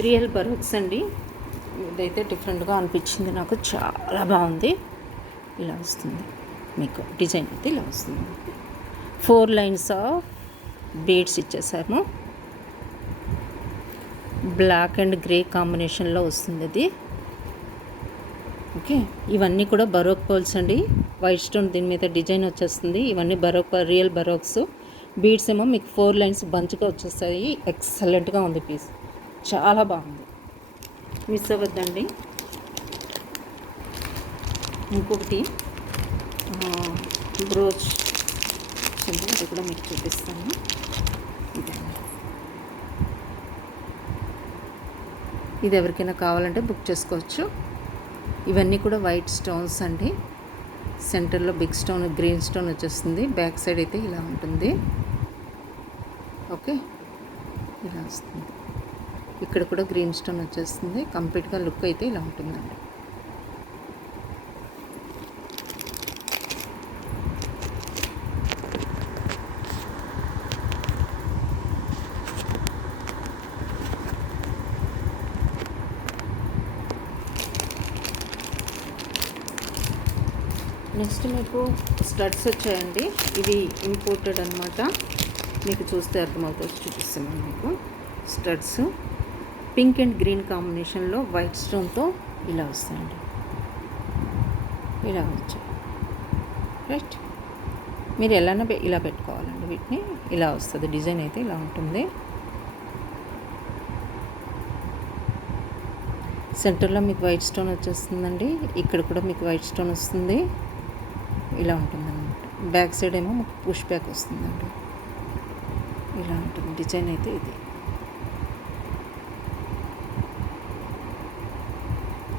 రియల్ బరోక్స్ అండి. ఇదైతే డిఫరెంట్గా అనిపించింది నాకు, చాలా బాగుంది. ఇలా వస్తుంది మీకు డిజైన్ అయితే ఇలా వస్తుంది. 4 లైన్స్ ఆఫ్ బీడ్స్ ఇచ్చేసాము. బ్లాక్ అండ్ గ్రే కాంబినేషన్లో వస్తుంది అది. ఓకే, ఇవన్నీ కూడా బరోక్ పర్ల్స్ అండి. వైట్ స్టోన్ దీని మీద డిజైన్ వచ్చేస్తుంది. ఇవన్నీ బరోక్ రియల్ బరోక్స్. బీడ్స్ ఏమో మీకు 4 లైన్స్ బంచ్గా వచ్చేస్తాయి. ఎక్సలెంట్గా ఉంది పీస్, చాలా బాగుంది, మిస్ అవ్వద్దండి. ఇంకొకటి బ్రోచ్ అది కూడా మీకు చూపిస్తాను. ఇది ఎవరికైనా కావాలంటే బుక్ చేసుకోవచ్చు. ఇవన్నీ కూడా వైట్ స్టోన్స్ అండి. సెంటర్లో బిగ్ స్టోన్, గ్రీన్ స్టోన్ వచ్చేస్తుంది. బ్యాక్ సైడ్ అయితే ఇలా ఉంటుంది. ఓకే, ఇలా వస్తుంది. ఇక్కడ కూడా గ్రీన్ స్టోన్ వచ్చేస్తుంది. కంప్లీట్గా లుక్ అయితే ఇలా ఉంటుందండి. నెక్స్ట్ మీకు స్టడ్స్ వచ్చాయండి. ఇవి ఇంపోర్టెడ్ అనమాట. మీకు చూస్తే అర్థమవుతుంది, చూపిస్తున్నాను మీకు. స్టడ్స్ పింక్ అండ్ గ్రీన్ కాంబినేషన్లో వైట్ స్టోన్తో ఇలా వస్తాయండి. ఇలా వచ్చాయి, రైట్. మీరు ఎలానో ఇలా పెట్టుకోవాలండి వీటిని. ఇలా వస్తుంది డిజైన్ అయితే ఇలా ఉంటుంది. సెంటర్లో మీకు వైట్ స్టోన్ వచ్చేస్తుందండి. ఇక్కడ కూడా మీకు వైట్ స్టోన్ వస్తుంది. ఇలా ఉంటుందన్నమాట. బ్యాక్ సైడ్ ఏమో పుష్ బ్యాక్ వస్తుందండి. ఇలా ఉంటుంది డిజైన్ అయితే. ఇది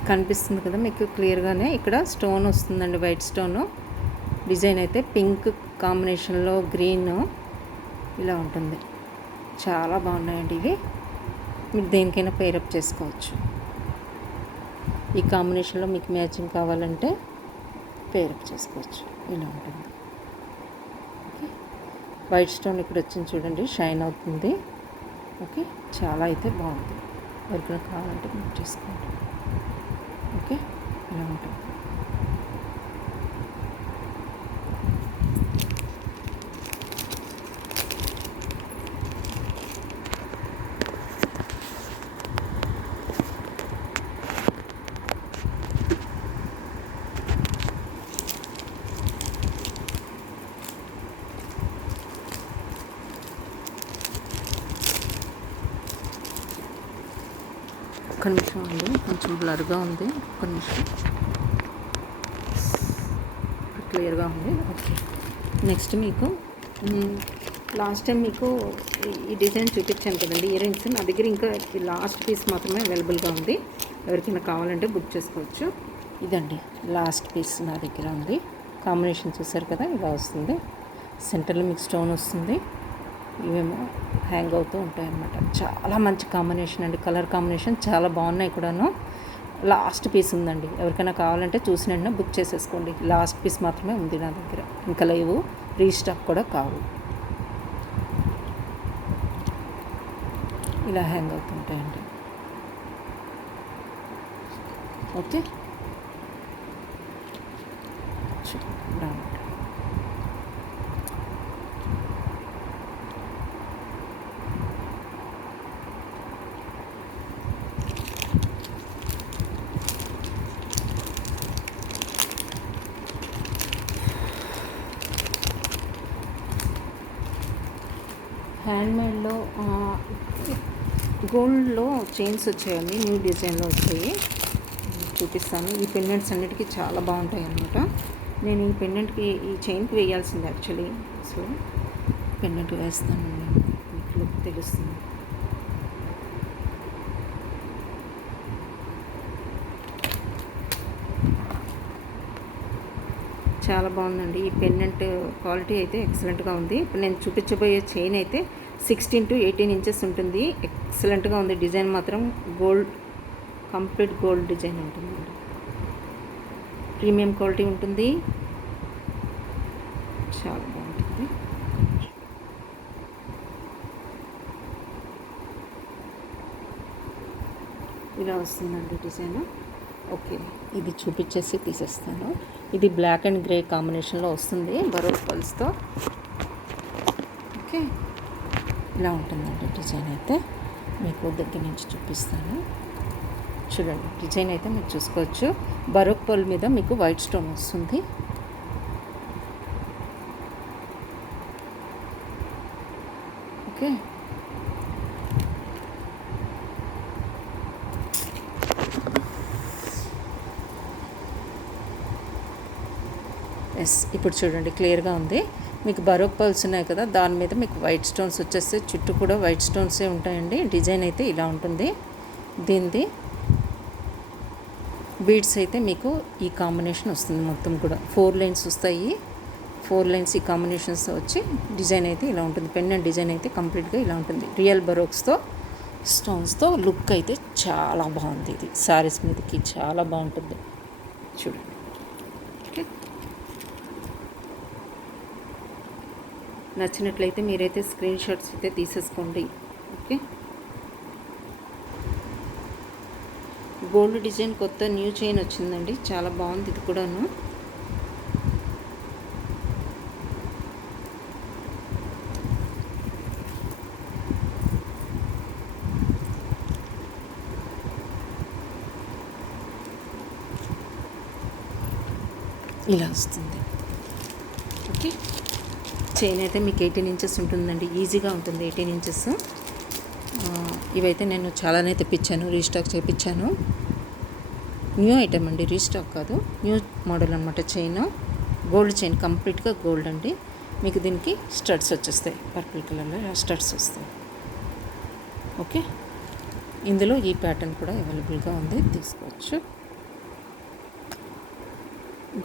కనిపిస్తుంది కదా మీకు క్లియర్గానే. ఇక్కడ స్టోన్ వస్తుందండి, వైట్ స్టోను. డిజైన్ అయితే పింక్ కాంబినేషన్లో గ్రీన్ ఇలా ఉంటుంది. చాలా బాగున్నాయండి ఇవి. మీరు దేనికైనా పేరప్ చేసుకోవచ్చు. ఈ కాంబినేషన్లో మీకు మ్యాచింగ్ కావాలంటే పేరప్ చేసుకోవచ్చు. ఇలా ఉంటుంది. ఓకే, వైట్ స్టోన్ ఇక్కడ వచ్చింది చూడండి, షైన్ అవుతుంది. ఓకే, చాలా అయితే బాగుంది. ఎవరికైనా కావాలంటే బుక్ చేసుకోండి. ఓకే, ఇలా ఉంటుంది. ఒక్క నిమిషం అండి, కొంచెం బ్లర్గా ఉంది. ఒక్క నిమిషం, క్లియర్గా ఉంది. ఓకే, నెక్స్ట్ మీకు లాస్ట్ టైం మీకు ఈ డిజైన్ చూపించాను కదండి, ఇయర్ రింగ్స్. నా దగ్గర ఇంకా లాస్ట్ పీస్ మాత్రమే అవైలబుల్గా ఉంది. ఎవరికైనా కావాలంటే బుక్ చేసుకోవచ్చు. ఇదండి లాస్ట్ పీస్ నా దగ్గర ఉంది. కాంబినేషన్ చూసారు కదా, ఇలా వస్తుంది. సెంటర్లో మీకు స్టోన్ వస్తుంది. ఇవేమో హ్యాంగ్ అవుతూ ఉంటాయి అన్నమాట. చాలా మంచి కాంబినేషన్ అండి, కలర్ కాంబినేషన్ చాలా బాగున్నాయి కూడాను. లాస్ట్ పీస్ ఉందండి. ఎవరికైనా కావాలంటే చూసిన వెంటనే బుక్ చేసేసుకోండి. లాస్ట్ పీస్ మాత్రమే ఉంది నా దగ్గర, ఇంకా లేవు, రీస్టాక్ కూడా కావు. ఇలా హ్యాంగ్ అవుతుంటాయండి. ఓకే, హ్యాండ్మేడ్లో గోల్డ్లో చైన్స్ వచ్చాయండి, న్యూ డిజైన్లో వచ్చాయి, చూపిస్తాను. ఈ పెండెంట్స్ అన్నిటికీ చాలా బాగుంటాయి అన్నమాట. నేను ఈ పెండెంట్కి, ఈ చైన్కి వేయాల్సింది యాక్చువల్లీ. సో పెండెంట్ వేస్తాను, మీకు లుక్ తెలుస్తుంది. చాలా బాగుందండి. ఈ పెండెంట్ క్వాలిటీ అయితే ఎక్సలెంట్గా ఉంది. ఇప్పుడు నేను చూపించబోయే చైన్ అయితే 16 to 18 ఇంచెస్ ఉంటుంది. ఎక్సలెంట్గా ఉంది. డిజైన్ మాత్రం గోల్డ్, కంప్లీట్ గోల్డ్ డిజైన్ ఉంటుందండి. ప్రీమియం క్వాలిటీ ఉంటుంది, చాలా బాగుంటుంది. ఇలా వస్తుందండి డిజైన్. ఓకే, ఇది చూపించేసి తీసేస్తాను. ఇది బ్లాక్ అండ్ గ్రే కాంబినేషన్లో వస్తుంది బరోక్ పల్స్తో. ఓకే, ఇలా ఉంటుందండి డిజైన్ అయితే. మీకు దగ్గర నుంచి చూపిస్తాను. చూడండి డిజైన్ అయితే మీరు చూసుకోవచ్చు. బరోక్ పల్ మీద మీకు వైట్ స్టోన్ వస్తుంది. ఓకే, ఎస్, ఇప్పుడు చూడండి క్లియర్గా ఉంది. మీకు బరోక్ పల్స్ ఉన్నాయి కదా, దాని మీద మీకు వైట్ స్టోన్స్ వచ్చేస్తే చుట్టూ కూడా వైట్ స్టోన్సే ఉంటాయండి. డిజైన్ అయితే ఇలా ఉంటుంది. దీనిది బీడ్స్ అయితే మీకు ఈ కాంబినేషన్ వస్తుంది. మొత్తం కూడా 4 లైన్స్ వస్తాయి. 4 లైన్స్ ఈ కాంబినేషన్స్ వచ్చి డిజైన్ అయితే ఇలా ఉంటుంది. పెండెంట్ డిజైన్ అయితే కంప్లీట్గా ఇలా ఉంటుంది. రియల్ బరోక్స్తో స్టోన్స్తో లుక్ అయితే చాలా బాగుంది. ఇది శారీస్ మీదకి చాలా బాగుంటుంది. చూడండి. ఓకే, నచ్చినట్లయితే మీరైతే స్క్రీన్ షాట్స్ అయితే తీసేసుకోండి. ఓకే, గోల్డ్ డిజైన్ కొత్త న్యూ చైన్ వచ్చిందండి, చాలా బాగుంది ఇది కూడాను. ఇలా వస్తుంది. ఓకే, చైన్ అయితే మీకు 18 ఇంచెస్ ఉంటుందండి. ఈజీగా ఉంటుంది 18 ఇంచెస్. ఇవైతే నేను చాలానే తెప్పించాను, రీస్టాక్ చేయించాను. న్యూ ఐటమ్ అండి, రీస్టాక్ కాదు, న్యూ మోడల్ అనమాట. చైన్ గోల్డ్ చైన్, కంప్లీట్గా గోల్డ్ అండి. మీకు దీనికి స్టడ్స్ వచ్చేస్తాయి, పర్పుల్ కలర్లో స్టడ్స్ వస్తాయి. ఓకే, ఇందులో ఈ ప్యాటర్న్ కూడా అవైలబుల్గా ఉంది, తీసుకోవచ్చు.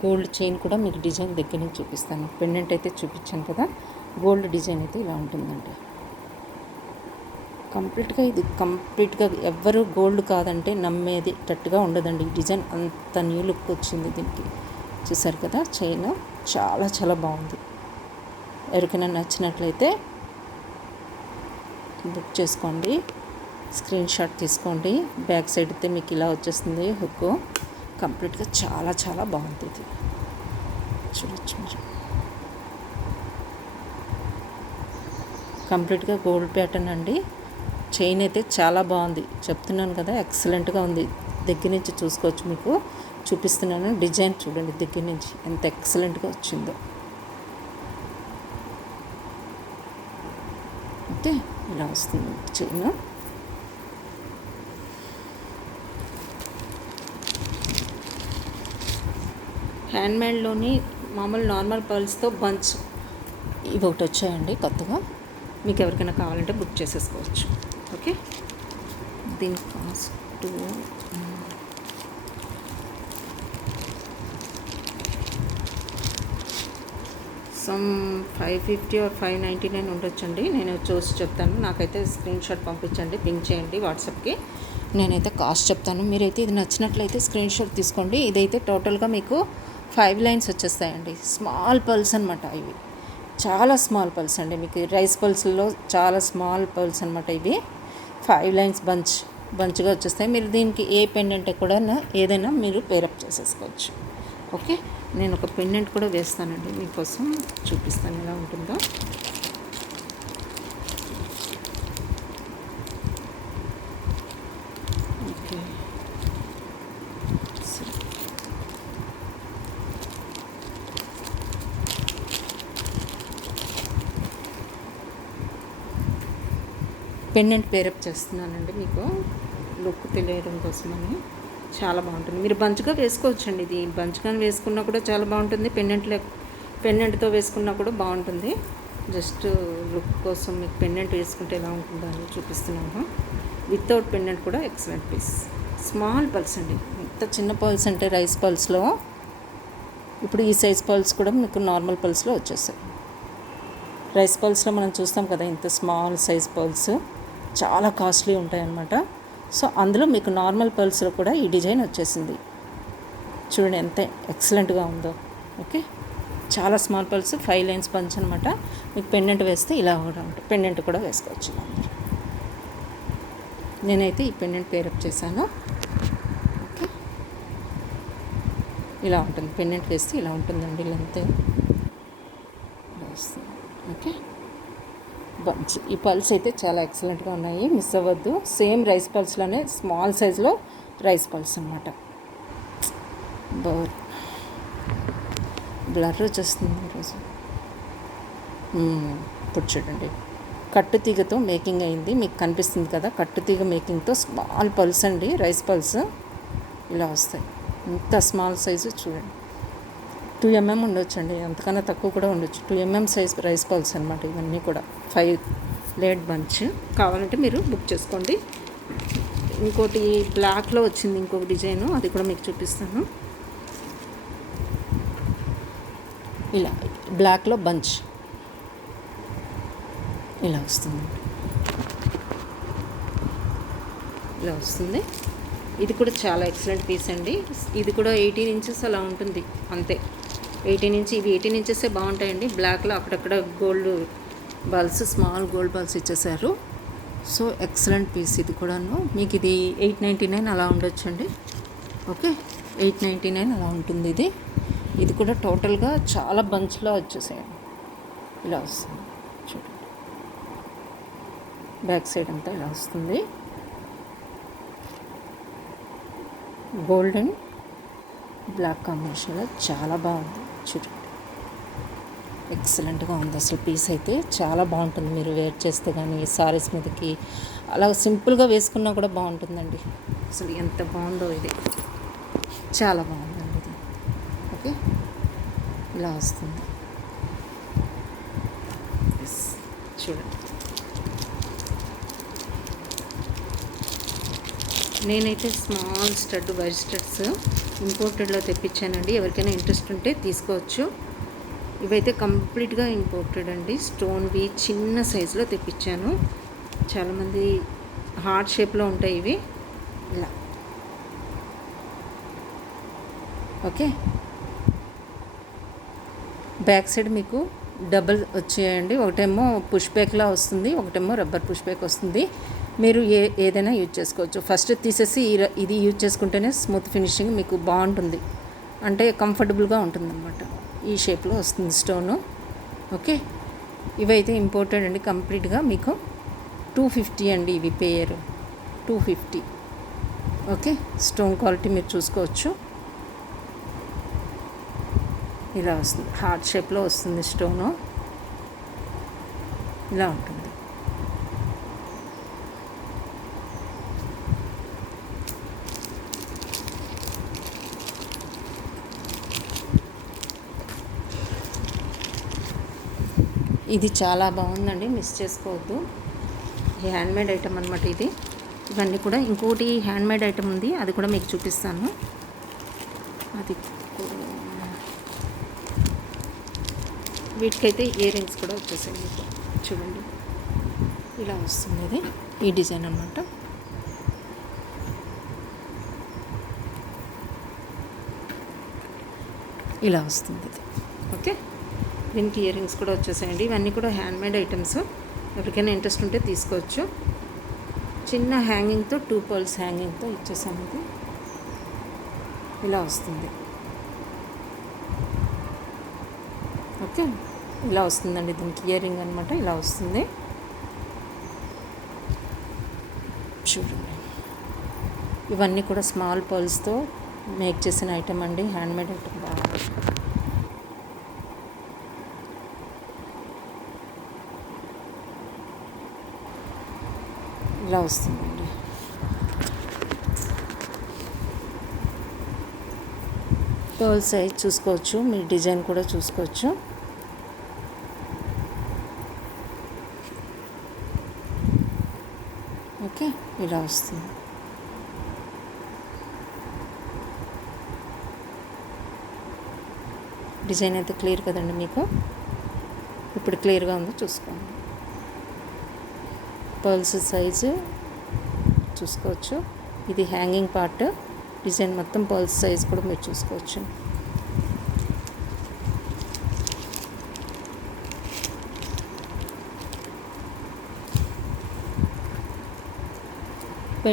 గోల్డ్ చైన్ కూడా మీకు డిజైన్ దగ్గర నుంచి చూపిస్తాను. పెండెంట్ అయితే చూపించాను కదా, గోల్డ్ డిజైన్ అయితే ఇలా ఉంటుందండి. కంప్లీట్గా ఎవ్వరు గోల్డ్ కాదంటే నమ్మేది టట్టుగా ఉండదండి. ఈ డిజైన్ అంత న్యూ లుక్ వచ్చింది దీనికి. చూసారు కదా, చైన్ చాలా చాలా బాగుంది. ఎవరికైనా నచ్చినట్లయితే బుక్ చేసుకోండి, స్క్రీన్ షాట్ తీసుకోండి. బ్యాక్ సైడ్ అయితే మీకు ఇలా వచ్చేస్తుంది హుక్. కంప్లీట్గా చాలా చాలా బాగుంది ఇది, చూడొచ్చు మీరు. కంప్లీట్గా గోల్డ్ ప్యాటర్న్ అండి. చైన్ అయితే చాలా బాగుంది, చెప్తున్నాను కదా, ఎక్సలెంట్గా ఉంది. దగ్గర నుంచి చూసుకోవచ్చు, మీకు చూపిస్తున్నాను. డిజైన్ చూడండి దగ్గర నుంచి ఎంత ఎక్సలెంట్గా వచ్చిందో. అంటే ఇలా వస్తుంది చైన్. హ్యాండ్మేడ్లోని మామూలు నార్మల్ పర్ల్స్తో బంచ్ ఇవి ఒకటి వచ్చాయండి కొత్తగా. మీకు ఎవరికైనా కావాలంటే బుక్ చేసేసుకోవచ్చు. ఓకే, దీని కాస్ట్ సమ్ 550 or 599 ఉండొచ్చండి. నేను చూసి చెప్తాను. నాకైతే స్క్రీన్ షాట్ పంపించండి, పింక్ చేయండి వాట్సాప్కి. నేనైతే కాస్ట్ చెప్తాను. మీరైతే ఇది నచ్చినట్లయితే స్క్రీన్ షాట్ తీసుకోండి. ఇదైతే టోటల్గా మీకు 5 లైన్స్ వచ్చేస్తాయండి. స్మాల్ పల్స్ అనమాట ఇవి, చాలా స్మాల్ పల్స్ అండి. మీకు రైస్ పల్స్లో చాలా స్మాల్ పల్స్ అనమాట ఇవి. 5 లైన్స్ బంచ్గా వచ్చేస్తాయి. మీరు దీనికి ఏ పెండెంట్ కూడా ఏదైనా మీరు పేరప్ చేసేసుకోవచ్చు. ఓకే, నేను ఒక పెండెంట్ కూడా వేస్తానండి మీకోసం, చూపిస్తాను ఎలా ఉంటుందో. ఓకే, పెండెంట్ పేరప్ చేస్తున్నానండి మీకు లుక్ తెలియడం కోసమని. చాలా బాగుంటుంది. మీరు బంచ్గా వేసుకోవచ్చండి. ఇది బంచ్గా వేసుకున్నా కూడా చాలా బాగుంటుంది. పెండెంట్తో వేసుకున్నా కూడా బాగుంటుంది. జస్ట్ లుక్ కోసం మీకు పెండెంట్ వేసుకుంటే ఎలా ఉంటుందో అని చూపిస్తున్నాను. వితౌట్ పెండెంట్ కూడా ఎక్సలెంట్ పీస్. స్మాల్ పల్స్ అండి, ఎంత చిన్న పల్స్ అంటే రైస్ పల్స్లో. ఇప్పుడు ఈ సైజ్ పల్స్ కూడా మీకు నార్మల్ పల్స్లో వచ్చేస్తాయి. రైస్ పల్స్లో మనం చూస్తాం కదా, ఇంత స్మాల్ సైజ్ పల్స్ చాలా కాస్ట్లీ ఉంటాయన్నమాట. సో అందులో మీకు నార్మల్ పల్స్లో కూడా ఈ డిజైన్ వచ్చేసింది. చూడండి ఎంత ఎక్సలెంట్గా ఉందో. ఓకే, చాలా స్మాల్ పల్స్, 5 లైన్స్ పంచ్ అనమాట. మీకు పెండెంట్ వేస్తే ఇలా కూడా ఉంటుంది. పెండెంట్ కూడా వేసుకోవచ్చు. నేనైతే ఈ పెండెంట్ పేరప్ చేశాను. ఓకే, ఇలా ఉంటుంది. పెండెంట్ వేస్తే ఇలా ఉంటుందండి లెంత్. ఇలా వస్తుంది. Okay, bunch. ఈ పల్స్ అయితే చాలా ఎక్సలెంట్గా ఉన్నాయి, మిస్ అవ్వద్దు. సేమ్ రైస్ పల్స్లోనే స్మాల్ సైజులో రైస్ పల్స్ అన్నమాట. బ్లర్ వచ్చేస్తుంది ఈరోజు. ఇప్పుడు చూడండి, కట్టు తీగతో మేకింగ్ అయింది, మీకు కనిపిస్తుంది కదా. కట్టు తీగ మేకింగ్తో స్మాల్ పల్స్ అండి, రైస్ పల్స్ ఇలా వస్తాయి. ఇంత స్మాల్ సైజు చూడండి, 2 mm ఉండొచ్చండి, అంతకన్నా తక్కువ కూడా ఉండొచ్చు. 2 mm సైజ్ రైస్ పల్స్ అనమాట ఇవన్నీ కూడా. 5 లేడ్ బంచ్. కావాలంటే మీరు బుక్ చేసుకోండి. ఇంకోటి బ్లాక్లో వచ్చింది ఇంకొక డిజైను, అది కూడా మీకు చూపిస్తాను. ఇలా బ్లాక్లో బంచ్ ఇలా వస్తుంది, ఇలా వస్తుంది. ఇది కూడా చాలా ఎక్సలెంట్ పీస్ అండి. ఇది కూడా 18 inches అలా ఉంటుంది అంతే. 18 inch, ఇవి 18 inches బాగుంటాయండి. బ్లాక్లో అక్కడక్కడ gold balls, small gold balls ఇచ్చేసారు. సో ఎక్సలెంట్ పీస్ ఇది కూడాను. మీకు ఇది 899 అలా ఉండొచ్చండి. ఓకే, 899 అలా ఉంటుంది ఇది. ఇది కూడా టోటల్గా చాలా బంచ్లో వచ్చేసాయండి. ఇలా వస్తుంది చూడండి, బ్యాక్ సైడ్ అంతా ఇలా వస్తుంది. గోల్డ్ అండ్ బ్లాక్ కాంబినేషన్లో చాలా బాగుంది చూడండి, ఎక్సలెంట్గా ఉంది అసలు. పీస్ అయితే చాలా బాగుంటుంది, మీరు వేర్ చేస్తే కానీ సారీస్ మీదకి అలా సింపుల్గా వేసుకున్నా కూడా బాగుంటుందండి. అసలు ఎంత బాగుందో ఇది, చాలా బాగుందండి ఇది. ఓకే, ఇలా వస్తుంది చూడండి. నేనైతే స్మాల్ స్టడ్, వైర్ స్టడ్స్ ఇంపోర్టెడ్లో తెప్పించానండి. ఎవరికైనా ఇంట్రెస్ట్ ఉంటే తీసుకోవచ్చు. ఇవైతే కంప్లీట్గా ఇంపోర్టెడ్ అండి, స్టోన్వి చిన్న సైజులో తెప్పించాను. చాలామంది హార్ట్ షేప్లో ఉంటాయి ఇవి. ఇలా ఓకే, బ్యాక్ సైడ్ మీకు డబుల్ వచ్చేయండి. ఒకటేమో పుష్ బ్యాక్లా వస్తుంది, ఒకటేమో రబ్బర్ పుష్ బ్యాక్ వస్తుంది. మీరు ఏదైనా యూజ్ చేసుకోవచ్చు. ఫస్ట్ తీసేసి ఇది యూజ్ చేసుకుంటేనే స్మూత్ ఫినిషింగ్ మీకు బాగుంటుంది, అంటే కంఫర్టబుల్గా ఉంటుంది అన్నమాట. ఈ షేప్లో వస్తుంది స్టోను. ఓకే, ఇవైతే ఇంపోర్టెడ్ అండి కంప్లీట్గా. మీకు 250 అండి ఇవి పేరు, 250. ఓకే, స్టోన్ క్వాలిటీ మీరు చూసుకోవచ్చు. ఇలా వస్తుంది, హార్ట్ షేప్లో వస్తుంది స్టోను, ఇలా ఉంటుంది. ఇది చాలా బాగుందండి, మిస్ చేసుకోవద్దు. హ్యాండ్మేడ్ ఐటమ్ అనమాట ఇది. ఇవన్నీ కూడా ఇంకోటి హ్యాండ్మేడ్ ఐటమ్ ఉంది, అది కూడా మీకు చూపిస్తాను. అది వీటికైతే ఇయర్ రింగ్స్ కూడా వచ్చేసాయి మీకు చూడండి, ఇలా వస్తుంది. ఇది ఈ డిజైన్ అన్నమాట. ఇలా వస్తుంది ఇది. ఓకే, దీనికి ఇయర్ రింగ్స్ కూడా వచ్చేసాయండి. ఇవన్నీ కూడా హ్యాండ్మేడ్ ఐటమ్స్, ఎవరికైనా ఇంట్రెస్ట్ ఉంటే తీసుకోవచ్చు. చిన్న హ్యాంగింగ్తో 2 pearls హ్యాంగింగ్తో ఇచ్చేసాము. ఇది ఇలా వస్తుంది. ఓకే, ఇలా వస్తుందండి. దీనికి ఇయర్ రింగ్ అనమాట, ఇలా వస్తుంది చూడండి. ఇవన్నీ కూడా స్మాల్ పర్ల్స్తో మేక్ చేసిన ఐటమ్ అండి, హ్యాండ్మేడ్ ఐటమ్. బాగా ఇలా వస్తుందండి. పర్ల్ సైజ్ చూసుకోవచ్చు, మీ డిజైన్ కూడా చూసుకోవచ్చు. ఓకే, ఇలా వస్తుంది. డిజైన్ అయితే క్లియర్ కదండి మీకు, ఇప్పుడు క్లియర్గా ఉందో చూసుకోండి. పర్ల్స్ సైజు చూసుకోవచ్చు. ఇది హ్యాంగింగ్ పార్ట్, డిజైన్ మొత్తం పర్ల్స్ సైజ్ కూడా మీరు చూసుకోవచ్చు. ఈ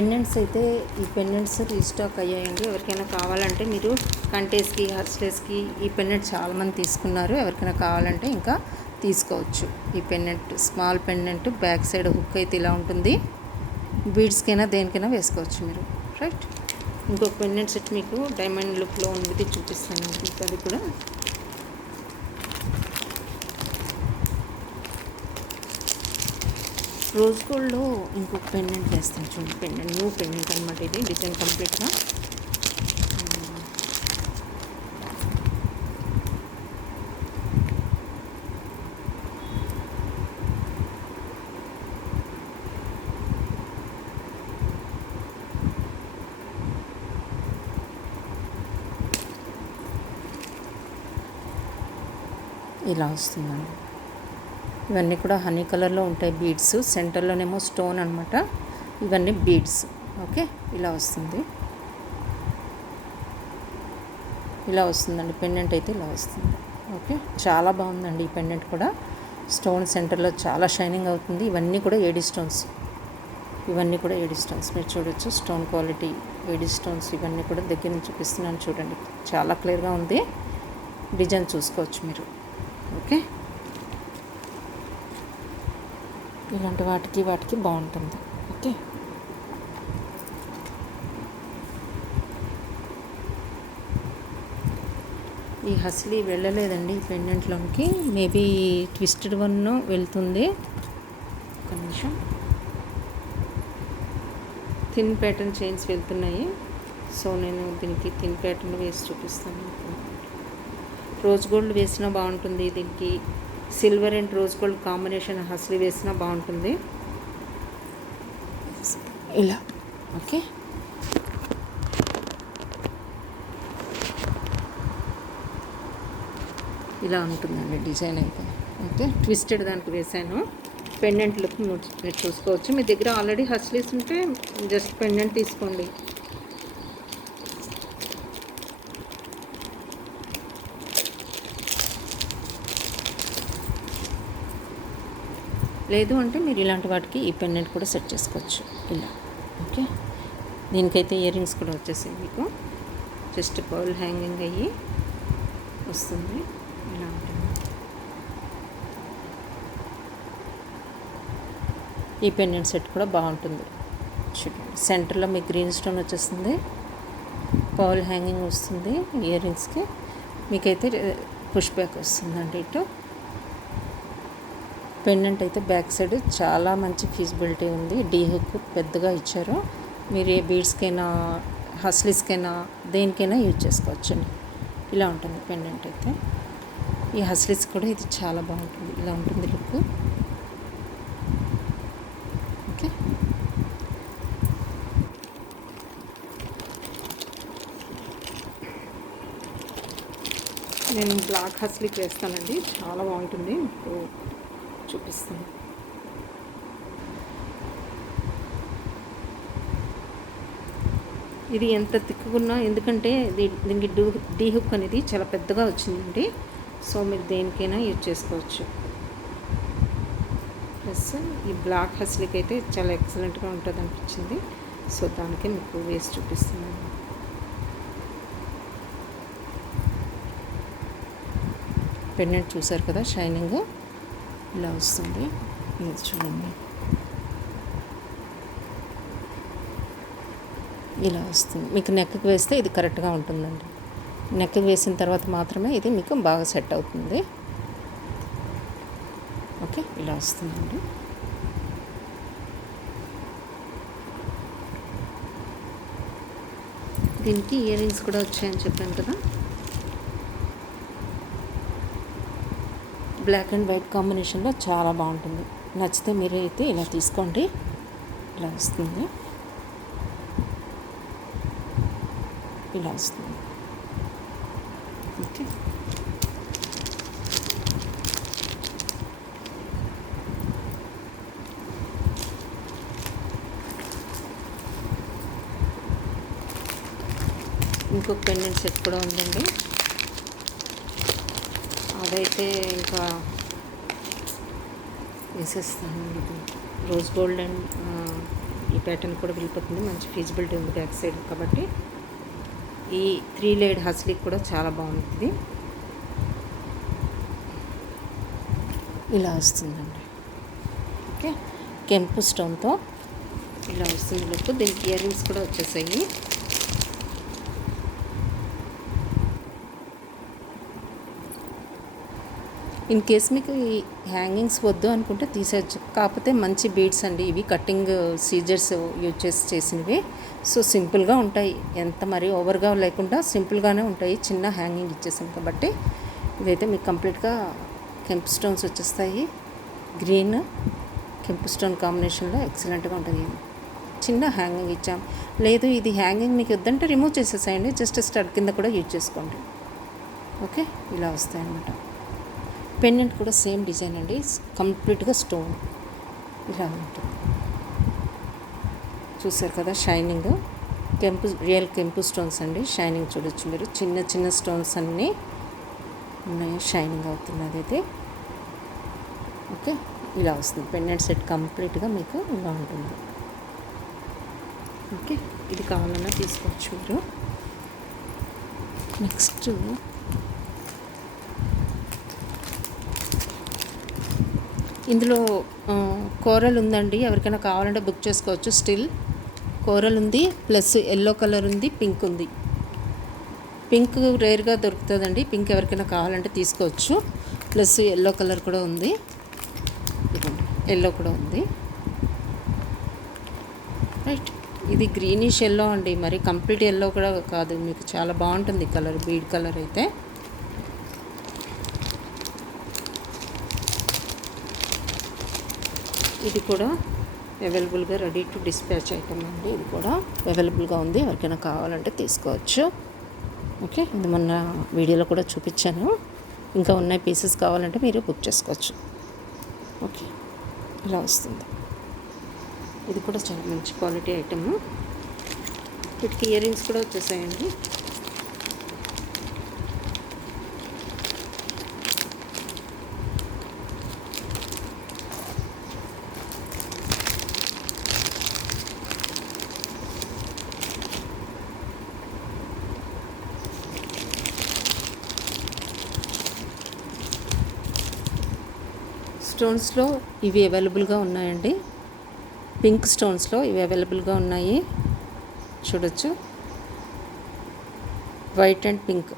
పెండెంట్స్ రీస్టాక్ అయ్యాయండి. ఎవరికైనా కావాలంటే మీరు కంటేస్కి, హర్స్లెస్కి ఈ పెండెంట్ చాలామంది తీసుకున్నారు. ఎవరికైనా కావాలంటే ఇంకా తీసుకోవచ్చు. ఈ pendant small pendant back side hook అయితే ఇలా ఉంటుంది. బీడ్స్కైనా దేనికైనా వేసుకోవచ్చు మీరు, రైట్. ఇంకొక పెండెంట్ సెట్ మీకు డైమండ్ లుక్లో ఉన్నది చూపిస్తాను. మీకు అది కూడా రోజ్ గోల్డ్లో ఇంకొక పెండెంట్ వేస్తాను చూడండి. పెండెంట్ న్యూ పెండెంట్ అనమాట. ఇది డిజైన్ కంప్లీట్గా ఇలా వస్తుందండి. ఇవన్నీ కూడా హనీ కలర్లో ఉంటాయి బీడ్స్. సెంటర్లోనేమో స్టోన్ అనమాట. ఇవన్నీ బీడ్స్. ఓకే, ఇలా వస్తుంది. ఇలా వస్తుందండి పెండెంట్ అయితే ఇలా వస్తుంది. ఓకే, చాలా బాగుందండి ఈ పెండెంట్ కూడా. స్టోన్ సెంటర్లో చాలా షైనింగ్ అవుతుంది. ఇవన్నీ కూడా ఏడీ స్టోన్స్. మీరు చూడొచ్చు స్టోన్ క్వాలిటీ ఏడీ స్టోన్స్. ఇవన్నీ కూడా దగ్గర నుంచి చూపిస్తున్నాను చూడండి. చాలా క్లియర్గా ఉంది. డిజైన్ చూసుకోవచ్చు మీరు. ఓకే, ఇలాంటి వాటికి బాగుంటుంది. ఓకే, ఈ హస్లీ వెళ్ళలేదండి ఈ పెండెంట్లోకి. మేబీ ట్విస్టెడ్ వన్ వెళ్తుంది. ఒక నిమిషం. థిన్ ప్యాటర్న్ చైన్స్ వెళ్తున్నాయి. సో నేను దీనికి థిన్ ప్యాటర్న్ వేసి చూపిస్తాను. రోజ్ గోల్డ్ వేసినా బాగుంటుంది. దీనికి silver and rose gold combination హస్లీ వేసినా బాగుంటుంది. ఇలా ఓకే, ఇలా ఉంటుందండి డిజైన్ అయితే. ఓకే, ట్విస్టెడ్ దానికి వేసాను. పెండెంట్ లుక్ మీరు చూసుకోవచ్చు. మీ దగ్గర ఆల్రెడీ హస్లీస్ ఉంటే జస్ట్ పెండెంట్ తీసుకోండి. లేదు అంటే మీరు ఇలాంటి వాటికి ఈ పెండెంట్ కూడా సెట్ చేసుకోవచ్చు ఇలా. ఓకే, దీనికైతే ఇయర్ రింగ్స్ కూడా వచ్చేసాయి మీకు. జస్ట్ పర్ల్ హ్యాంగింగ్ అయ్యి వస్తుంది. ఇలా ఉంటుంది. ఈ పెండెంట్ సెట్ కూడా బాగుంటుంది. చూడండి, సెంటర్లో మీకు గ్రీన్ స్టోన్ వచ్చేస్తుంది. పర్ల్ హ్యాంగింగ్ వస్తుంది ఇయర్ రింగ్స్కి. మీకైతే పుష్ బ్యాక్ వస్తుందండి ఇటు. పెండెంట్ అయితే బ్యాక్ సైడ్ చాలా మంచి ఫీజిబిలిటీ ఉంది. డీ హుక్ పెద్దగా ఇచ్చారు. మీరు ఏ బీడ్స్కైనా, హస్లీస్కైనా, దేనికైనా యూజ్ చేసుకోవచ్చండి. ఇలా ఉంటుంది పెండెంట్ అయితే. ఈ హస్లీస్ కూడా ఇది చాలా బాగుంటుంది. ఇలా ఉంటుంది లుక్. ఓకే, నేను బ్లాక్ హస్లీకి వేస్తానండి. చాలా బాగుంటుంది. ఇప్పుడు చూపిస్తాను. ఇది ఎంత తిక్కున్నా, ఎందుకంటే దీనికి డీ హుక్ అనేది చాలా పెద్దగా వచ్చిందండి. సో మీరు దేనికైనా యూజ్ చేసుకోవచ్చు. ప్లస్ ఈ బ్లాక్ హస్లీకి అయితే చాలా ఎక్సలెంట్గా ఉంటుంది అనిపించింది. సో దానికే మీకు వేసి చూపిస్తున్నాను. పెండెంట్ చూసారు కదా, షైనింగ్ ఇలా వస్తుంది. ఇది చూడండి, ఇలా వస్తుంది. మీకు నెక్కి వేస్తే ఇది కరెక్ట్గా ఉంటుందండి. నెక్కి వేసిన తర్వాత మాత్రమే ఇది మీకు బాగా సెట్ అవుతుంది. ఓకే, ఇలా వస్తుందండి. దీనికి ఇయర్ రింగ్స్ కూడా వచ్చాయని చెప్పాను కదా. బ్లాక్ అండ్ వైట్ కాంబినేషన్లో చాలా బాగుంటుంది. నచ్చితే మీరు అయితే ఇలా తీసుకోండి. ఇలా వస్తుంది. ఇలా వస్తుంది. ఓకే, ఇంకొక పెండెంట్ సెట్ కూడా ఉందండి. అదైతే ఇంకా వేసేస్తాను. ఇది రోజ్ గోల్డ్ అండ్ ఈ ప్యాటర్న్ కూడా వెళ్ళిపోతుంది. మంచి ఫీజిబిలిటీ ఉంది బ్యాక్ సైడ్ కాబట్టి. ఈ 3 లేయర్డ్ హస్లీకి కూడా చాలా బాగుంటుంది. ఇలా వస్తుందండి. ఓకే, కెంపు స్టోన్తో ఇలా వస్తుంది లుక్. దీనికి ఇయర్ రింగ్స్ కూడా వచ్చేసాయి. ఇన్ కేస్ మీకు ఈ హ్యాంగింగ్స్ వద్దు అనుకుంటే తీసేయచ్చు. కాకపోతే మంచి బీడ్స్ అండి ఇవి, కటింగ్ సీజర్స్ యూజ్ చేసి చేసినవి. సో సింపుల్గా ఉంటాయి, ఎంత మరీ ఓవర్గా లేకుండా సింపుల్గానే ఉంటాయి. చిన్న హ్యాంగింగ్ ఇచ్చేసాం కాబట్టి ఇదైతే మీకు కంప్లీట్గా కెంపు స్టోన్స్ వచ్చేస్తాయి. గ్రీన్ కెంపు స్టోన్ కాంబినేషన్లో ఎక్సలెంట్గా ఉంటుంది. చిన్న హ్యాంగింగ్ ఇచ్చాం. లేదు ఇది హ్యాంగింగ్ మీకు వద్దంటే రిమూవ్ చేసేసేయండి, జస్ట్ స్టడ్ కింద కూడా యూజ్ చేసుకోండి. ఓకే, ఇలా వస్తాయి అన్నమాట. పెండెంట్ కూడా సేమ్ డిజైన్ అండి, కంప్లీట్గా స్టోన్ ఇలా ఉంటుంది. చూసారు కదా షైనింగ్, కెంపు రియల్ కెంపు స్టోన్స్ అండి. షైనింగ్ చూడొచ్చు మీరు, చిన్న చిన్న స్టోన్స్ అన్నీ ఉన్నాయి, షైనింగ్ అవుతున్నది అయితే. ఓకే, ఇలా వస్తుంది పెండెంట్ సెట్ కంప్లీట్గా మీకు ఇలా ఉంటుంది. ఓకే, ఇది కావాలన్నా తీసుకోవచ్చు మీరు. నెక్స్ట్ ఇందులో కోరల్ ఉందండి, ఎవరికైనా కావాలంటే బుక్ చేసుకోవచ్చు. స్టిల్ కోరల్ ఉంది, ప్లస్ ఎల్లో కలర్ ఉంది, పింక్ ఉంది. పింక్ రేర్గా దొరుకుతుందండి, పింక్ ఎవరికైనా కావాలంటే తీసుకోవచ్చు. ప్లస్ ఎల్లో కలర్ కూడా ఉంది, ఎల్లో కూడా ఉంది. రైట్, ఇది గ్రీనిష్ ఎల్లో అండి, మరి కంప్లీట్ ఎల్లో కూడా కాదు, మీకు చాలా బాగుంటుంది కలర్, బీడ్ కలర్ అయితే. ఇది కూడా అవైలబుల్గా రెడీ టు డిస్పాచ్ ఐటమ్ అండి. ఇది కూడా అవైలబుల్గా ఉంది, ఎవరికైనా కావాలంటే తీసుకోవచ్చు. ఓకే, ఇది మొన్న వీడియోలో కూడా చూపించాను. ఇంకా ఉన్నాయి పీసెస్, కావాలంటే మీరు బుక్ చేసుకోవచ్చు. ఓకే, ఇలా వస్తుంది. ఇది కూడా చాలా మంచి క్వాలిటీ ఐటమ్. వీటికి ఇయర్ రింగ్స్ కూడా వచ్చేసాయండి. స్టోన్స్లో ఇవి అవైలబుల్గా ఉన్నాయండి. పింక్ స్టోన్స్లో ఇవి అవైలబుల్గా ఉన్నాయి, చూడొచ్చు. వైట్ అండ్ పింక్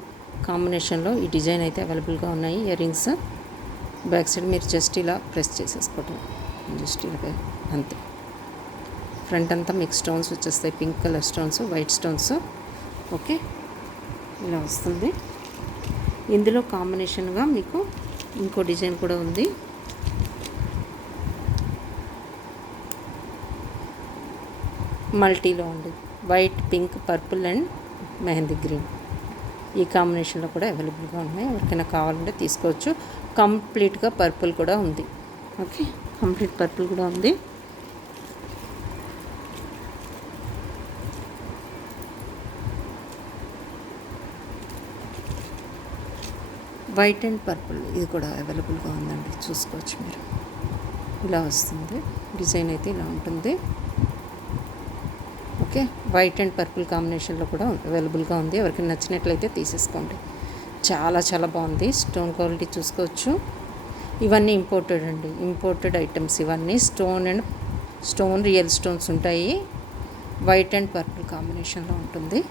కాంబినేషన్లో ఈ డిజైన్ అయితే అవైలబుల్గా ఉన్నాయి. ఇయర్ రింగ్స్ బ్యాక్ సైడ్ మీరు జస్ట్ ఇలా ప్రెస్ చేసేసుకోవటం, జస్ట్ ఇలా అంతే. ఫ్రంట్ అంతా మీకు స్టోన్స్ వచ్చేస్తాయి, pink colour stones, white stones. Okay, ఇలా వస్తుంది. ఇందులో కాంబినేషన్గా మీకు ఇంకో డిజైన్ కూడా ఉంది. మల్టీలో ఉంది, white, pink, purple and mehndi green. ఈ కాంబినేషన్లో కూడా అవైలబుల్గా ఉన్నాయి, ఎవరికైనా కావాలంటే తీసుకోవచ్చు. కంప్లీట్గా పర్పుల్ కూడా ఉంది. ఓకే, కంప్లీట్ పర్పుల్ కూడా ఉంది. వైట్ అండ్ పర్పుల్ ఇది కూడా అవైలబుల్గా ఉందండి, చూసుకోవచ్చు మీరు. ఇలా వస్తుంది డిజైన్ అయితే, ఇలా ఉంటుంది. ఓకే, వైట్ అండ్ పర్పుల్ కాంబినేషన్లో కూడా అవైలబుల్గా ఉంది, ఎవరికి నచ్చినట్లయితే తీసేసుకోండి. చాలా చాలా బాగుంది, స్టోన్ క్వాలిటీ చూసుకోవచ్చు. ఇవన్నీ ఇంపోర్టెడ్ అండి, ఇంపోర్టెడ్ ఐటమ్స్ ఇవన్నీ. స్టోన్ రియల్ స్టోన్స్ ఉంటాయి, వైట్ అండ్ పర్పుల్ కాంబినేషన్లో ఉంటుంది.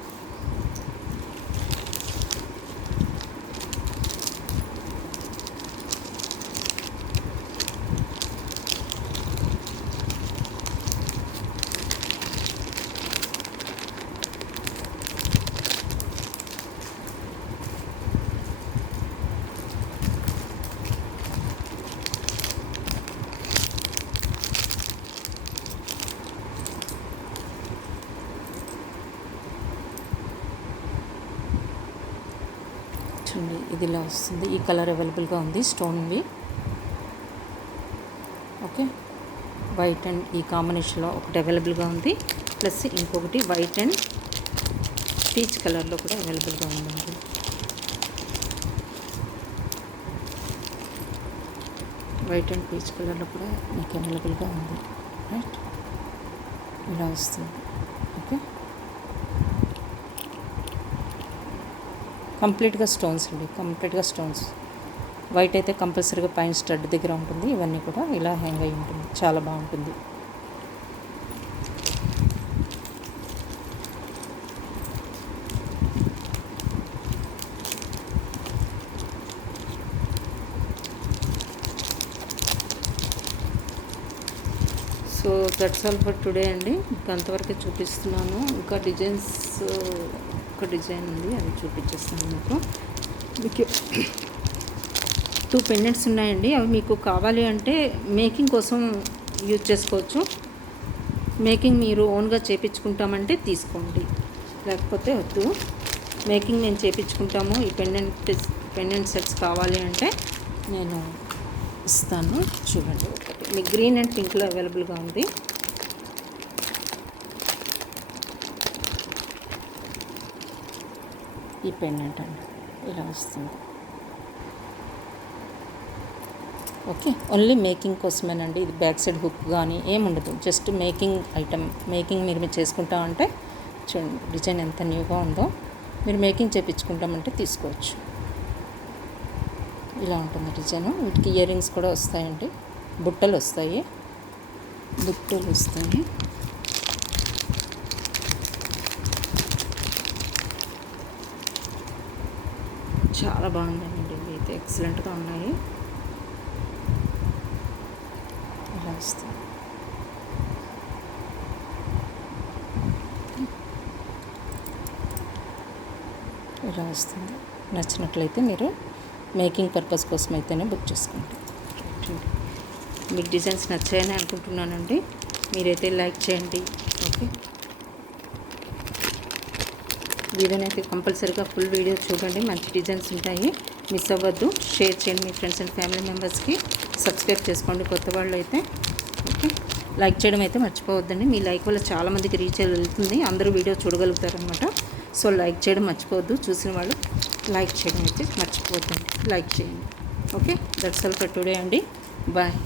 చూడండి, ఇది ఇలా వస్తుంది. ఈ కలర్ అవైలబుల్గా ఉంది, స్టోన్వి. ఓకే, వైట్ అండ్ ఈ కాంబినేషన్లో ఒకటి అవైలబుల్గా ఉంది, ప్లస్ ఇంకొకటి వైట్ అండ్ పీచ్ కలర్లో కూడా అవైలబుల్గా ఉందండి. వైట్ అండ్ పీచ్ కలర్లో కూడా మీకు అవైలబుల్గా ఉంది. రైట్, ఇలా వస్తుంది. ఓకే, కంప్లీట్గా స్టోన్స్ అండి, కంప్లీట్గా స్టోన్స్. వైట్ అయితే కంపల్సరీగా పైన స్టడ్ దగ్గర ఉంటుంది. ఇవన్నీ కూడా ఇలా హ్యాంగ్ అయి ఉంటుంది, చాలా బాగుంటుంది. So that's all for today అండి. ఇంకా అంతవరకే చూపిస్తున్నాను. ఇంకా డిజైన్స్, ఒక డిజైన్ ఉంది, అది చూపించేస్తాను మీకు. మీకు 2 పెండెంట్స్ ఉన్నాయండి. అవి మీకు కావాలి అంటే మేకింగ్ కోసం యూజ్ చేసుకోవచ్చు. మేకింగ్ మీరు ఓన్గా చేయించుకుంటామంటే తీసుకోండి, లేకపోతే వద్దు. మేకింగ్ మేము చేయించుకుంటాము, ఈ పెండెంట్ సెట్స్ కావాలి అంటే నేను ఇస్తాను. చూడండి, ఒకటి మీకు గ్రీన్ అండ్ పింక్లో అవైలబుల్గా ఉంది. ఈ పెండెంట్ అండి ఇలా వస్తుంది. ఓకే, ఓన్లీ మేకింగ్ కోసమేనండి. ఇది బ్యాక్ సైడ్ హుక్ కానీ ఏముండదు, జస్ట్ మేకింగ్ ఐటమ్. మేకింగ్ మీరు చేసుకుంటామంటే చూడండి డిజైన్ ఎంత న్యూగా ఉందో. మీరు మేకింగ్ చేయించుకుంటామంటే తీసుకోవచ్చు. ఇలా ఉంటుంది డిజైన్. వీటికి ఇయర్ రింగ్స్ కూడా వస్తాయండి, బుట్టలు వస్తాయి. చాలా బాగుందండి, ఇవి అయితే ఎక్సలెంట్గా ఉన్నాయి. ఇలా వస్తుంది. ఇలా వస్తుంది. నచ్చినట్లయితే మీరు మేకింగ్ పర్పస్ కోసం అయితేనే బుక్ చేసుకోండి. మీకు డిజైన్స్ నచ్చాయని అనుకుంటున్నానండి. మీరైతే లైక్ చేయండి. ఓకే, వీడియోని అయితే కంపల్సరీగా ఫుల్ వీడియో చూడండి, మంచి డిజైన్స్ ఉంటాయి. మిస్ అవ్వద్దు. షేర్ చేయండి మీ ఫ్రెండ్స్ అండ్ ఫ్యామిలీ మెంబర్స్కి. సబ్స్క్రైబ్ చేసుకోండి కొత్త వాళ్ళు అయితే. ఓకే, లైక్ చేయడం అయితే మర్చిపోవద్దండి. మీ లైక్ వల్ల చాలామందికి రీచ్ వెళ్తుంది, అందరూ వీడియో చూడగలుగుతారనమాట. సో లైక్ చేయడం మర్చిపోవద్దు. చూసిన వాళ్ళు లైక్ చేయడం అయితే మర్చిపోవద్దండి, లైక్ చేయండి. Okay, that's all for today అండి. బాయ్.